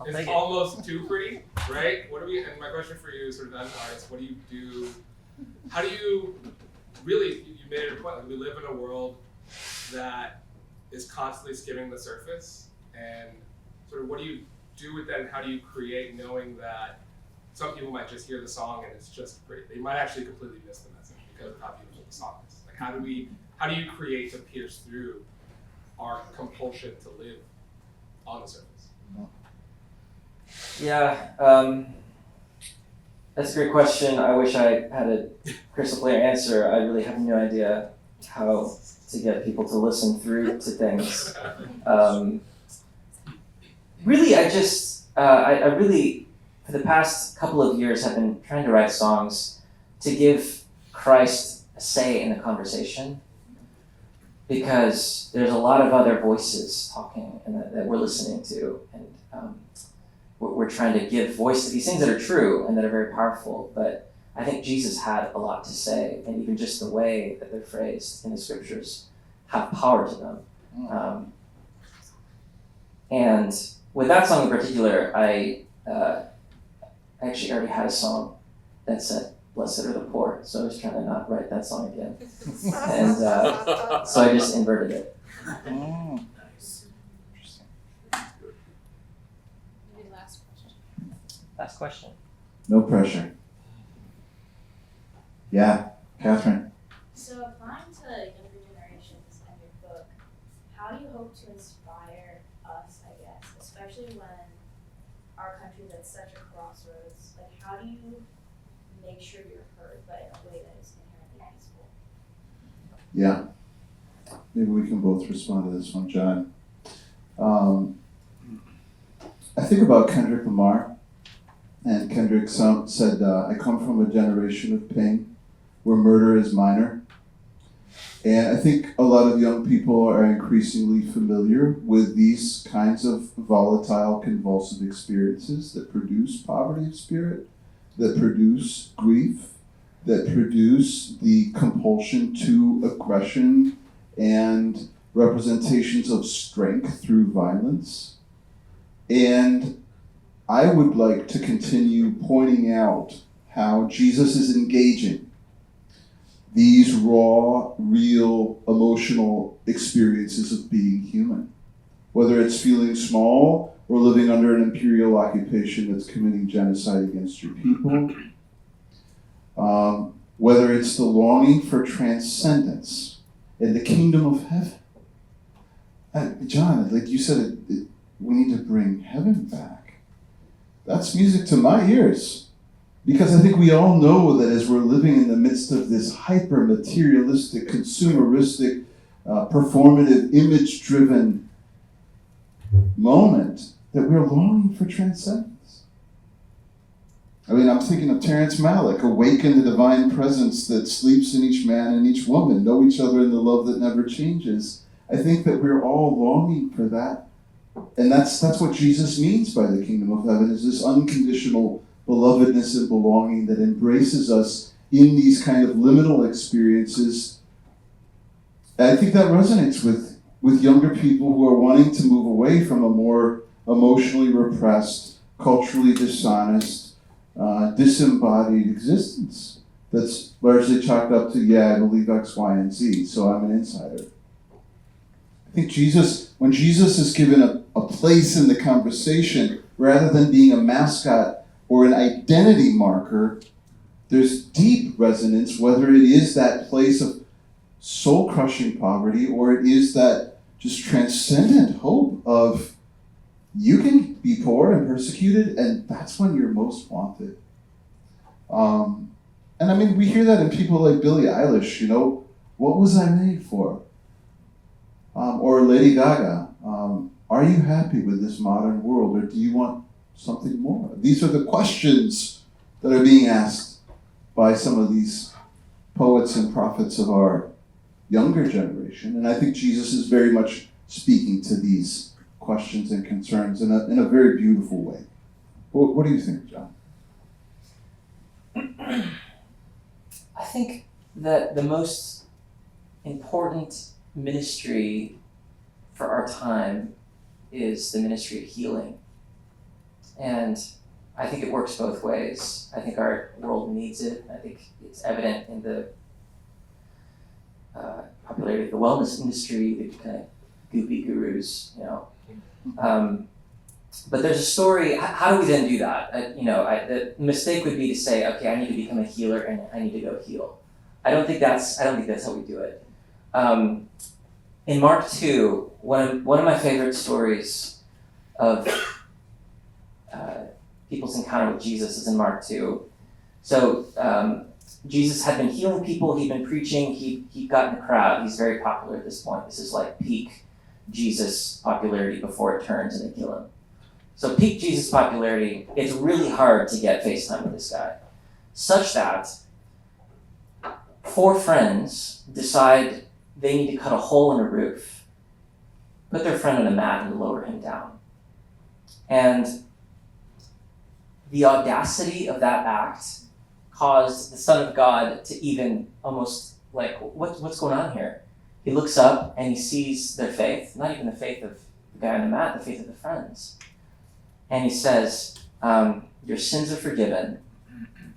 it's almost too pretty, right? And my question for you, sort of as an artist, what do you do, how do you, really, you made it a point, like we live in a world that is constantly skimming the surface, and sort of what do you do with that, and how do you create knowing that some people might just hear the song and it's just pretty, they might actually completely miss the message because of how beautiful the song is. Like how do you create to pierce through our compulsion to live on the surface? Yeah, that's a great question. I wish I had a crystal clear answer. I really have no idea how to get people to listen through to things. Really, I really, for the past couple of years, have been trying to write songs to give Christ a say in the conversation, because there's a lot of other voices talking and that we're listening to, and we're trying to give voice to these things that are true and that are very powerful, but I think Jesus had a lot to say, and even just the way that they're phrased in the scriptures have power to them. And with that song in particular, I actually already had a song that said, "Blessed are the poor," so I was trying to not write that song again. And so I just inverted it. Nice. Interesting. Maybe last question. Last question. No pressure. Yeah, Catherine. So applying to younger generations and your book, how do you hope to inspire us, I guess, especially when our country is at such a crossroads? Like, how do you make sure you're heard, but in a way that is inherently peaceful? Yeah. Maybe we can both respond to this one, John. I think about Kendrick Lamar, and Kendrick said, I come from a generation of pain where murder is minor. And I think a lot of young people are increasingly familiar with these kinds of volatile, convulsive experiences that produce poverty of spirit, that produce grief, that produce the compulsion to aggression and representations of strength through violence. And I would like to continue pointing out how Jesus is engaging these raw, real, emotional experiences of being human. Whether it's feeling small or living under an imperial occupation that's committing genocide against your people. Whether it's the longing for transcendence in the kingdom of heaven. John, like you said, we need to bring heaven back. That's music to my ears. Because I think we all know that as we're living in the midst of this hyper-materialistic, consumeristic, performative, image-driven moment, that we're longing for transcendence. I mean, I'm thinking of Terrence Malick, awaken the divine presence that sleeps in each man and each woman, know each other in the love that never changes. I think that we're all longing for that. And that's what Jesus means by the kingdom of heaven, is this unconditional belovedness and belonging that embraces us in these kind of liminal experiences. And I think that resonates with younger people who are wanting to move away from a more emotionally repressed, culturally dishonest, disembodied existence. that's largely chalked up to, yeah, I believe X, Y, and Z, so I'm an insider. I think when Jesus is given a place in the conversation, rather than being a mascot or an identity marker, there's deep resonance, whether it is that place of soul-crushing poverty or it is that just transcendent hope of you can be poor and persecuted, and that's when you're most wanted. And I mean, we hear that in people like Billie Eilish, what was I made for? Or Lady Gaga, are you happy with this modern world, or do you want something more? These are the questions that are being asked by some of these poets and prophets of our younger generation, and I think Jesus is very much speaking to these questions and concerns in a very beautiful way. What do you think, Jon? I think that the most important ministry for our time is the ministry of healing. And I think it works both ways. I think our world needs it. I think it's evident in the popularity of the wellness industry, the kind of goopy gurus, But there's a story. How do we then do that? The mistake would be to say, okay, I need to become a healer and I need to go heal. I don't think that's how we do it. In Mark 2, one of my favorite stories of people's encounter with Jesus is in Mark 2. So Jesus had been healing people. He'd been preaching. He'd gotten a crowd. He's very popular at this point. This is like peak Jesus popularity before it turns and they kill him. So peak Jesus popularity, it's really hard to get FaceTime with this guy. Such that 4 friends decide they need to cut a hole in a roof, put their friend on a mat and lower him down. And the audacity of that act caused the Son of God to even almost like, what's going on here? He looks up and he sees their faith, not even the faith of the guy on the mat, the faith of the friends. And he says, your sins are forgiven.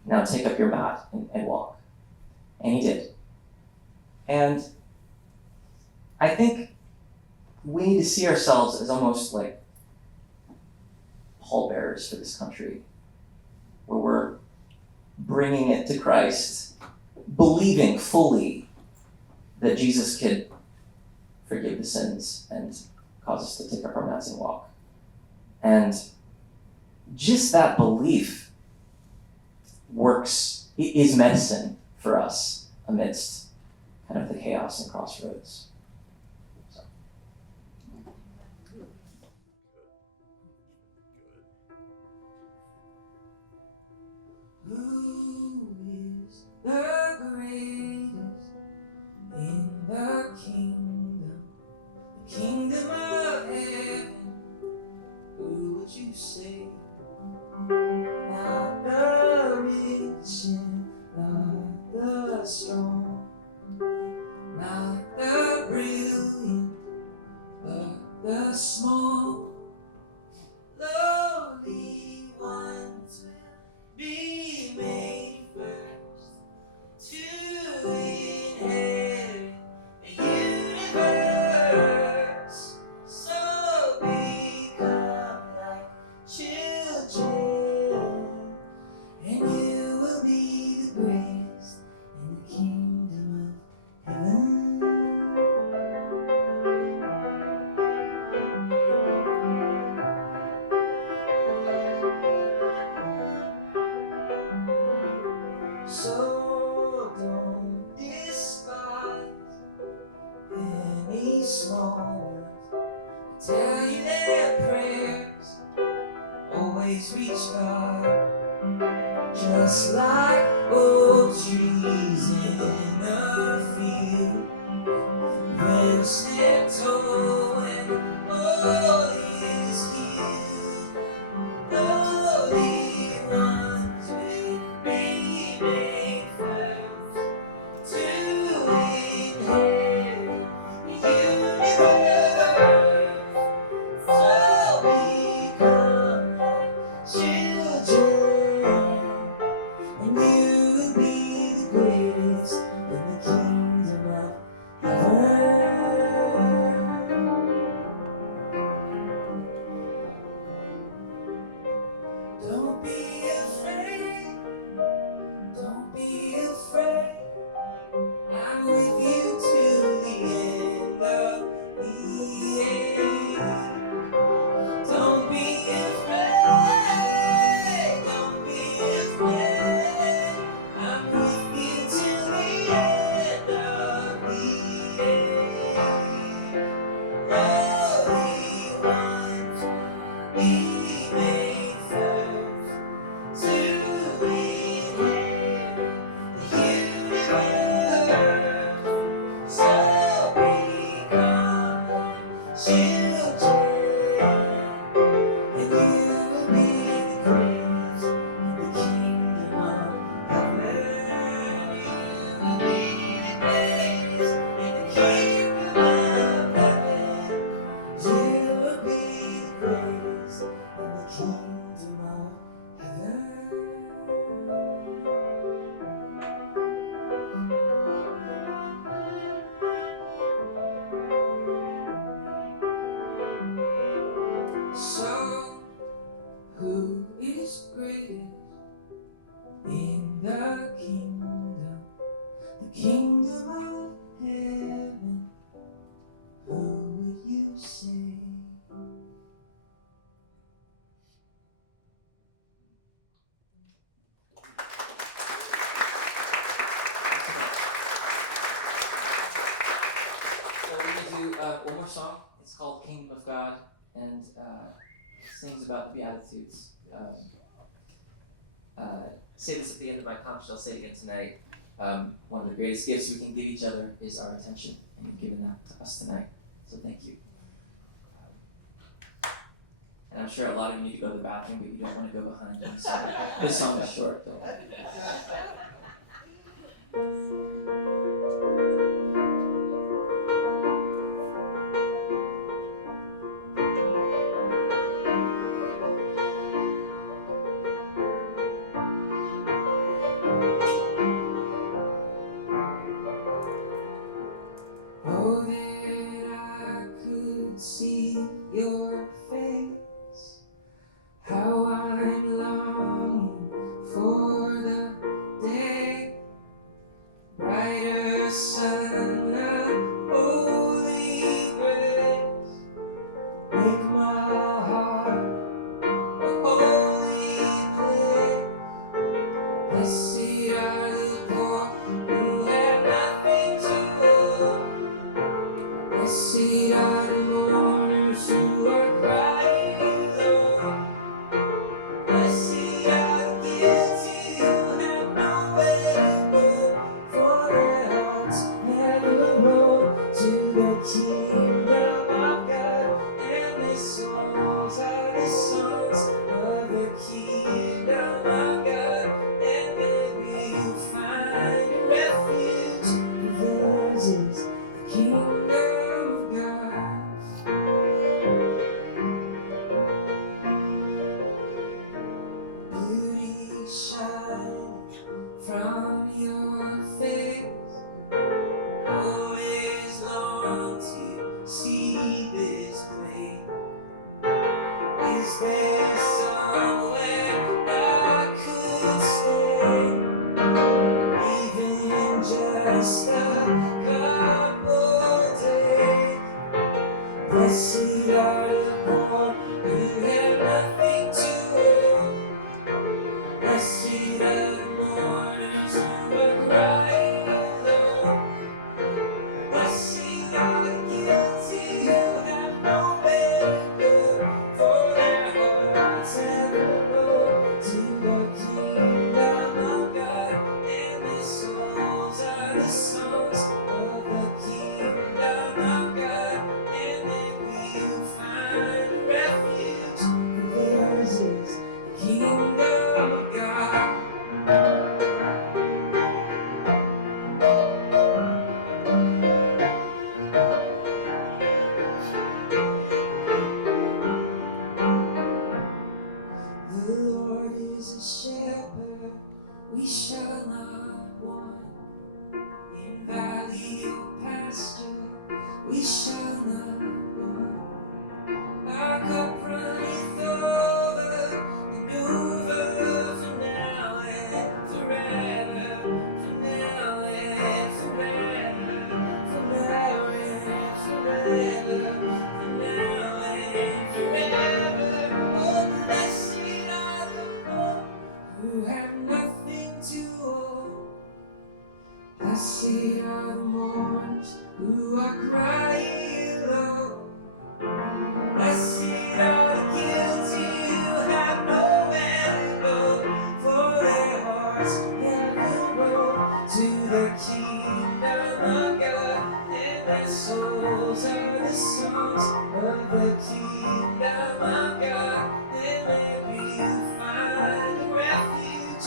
Now take up your mat and walk. And he did. And I think we need to see ourselves as almost like pallbearers for this country, where we're bringing it to Christ, believing fully that Jesus could forgive the sins and cause us to take up our mats and walk. And just that belief is medicine for us amidst kind of the chaos and crossroads. So. Who is the greatest in the kingdom of heaven? Who would you say? Not the rich and not the strong, not the brilliant, but the small. Lowly ones will be made first one more song. It's called Kingdom of God, and it sings about the Beatitudes. Say this at the end of my conference, I'll say it again tonight. One of the greatest gifts we can give each other is our attention, and you've given that to us tonight. So thank you. And I'm sure a lot of you need to go to the bathroom, but you don't want to go behind me. So this song is short, though. Oh, that I could see your face, how I'm longing for the day, brighter sun of holy grace, make my heart a holy place. Blessed are the poor who have nothing to owe. Blessed are the mourners who are crying low. Blessed are the guilty who have nowhere to go, for their hearts never roll to the kingdom of God, and their songs are the songs of the kingdom of God, and maybe you'll find a refuge, for theirs is the kingdom of God. Beauty shining from your face, always long to see this place. Is there somewhere I could stay, even just a couple days? Blessed are the poor who have nothing to owe. Blessed are the mourners who are crying alone. Blessed are the guilty who have nowhere to go, for their hearts ever roll to the kingdom of God, and their souls are the songs of the kingdom of God, and then we'll find a refuge, for theirs is the kingdom of God. The Lord is a shepherd, we shall not want. In valley or pasture, we shall not want. Our cup runneth over and over, for now and forever, for now and forever, for now and forever, for now and forever. Oh, blessed are the poor who have nothing to owe. Blessed are the mourners who are crying low. Blessed are the guilty who have nowhere to go, for their hearts never roll to the kingdom of God, and their souls are the songs of the kingdom of God, and there you find a refuge,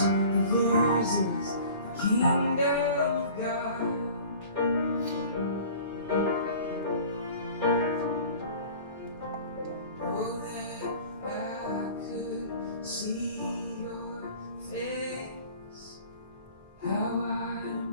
for theirs is the kingdom of God. Oh, that I could see your face, how I'm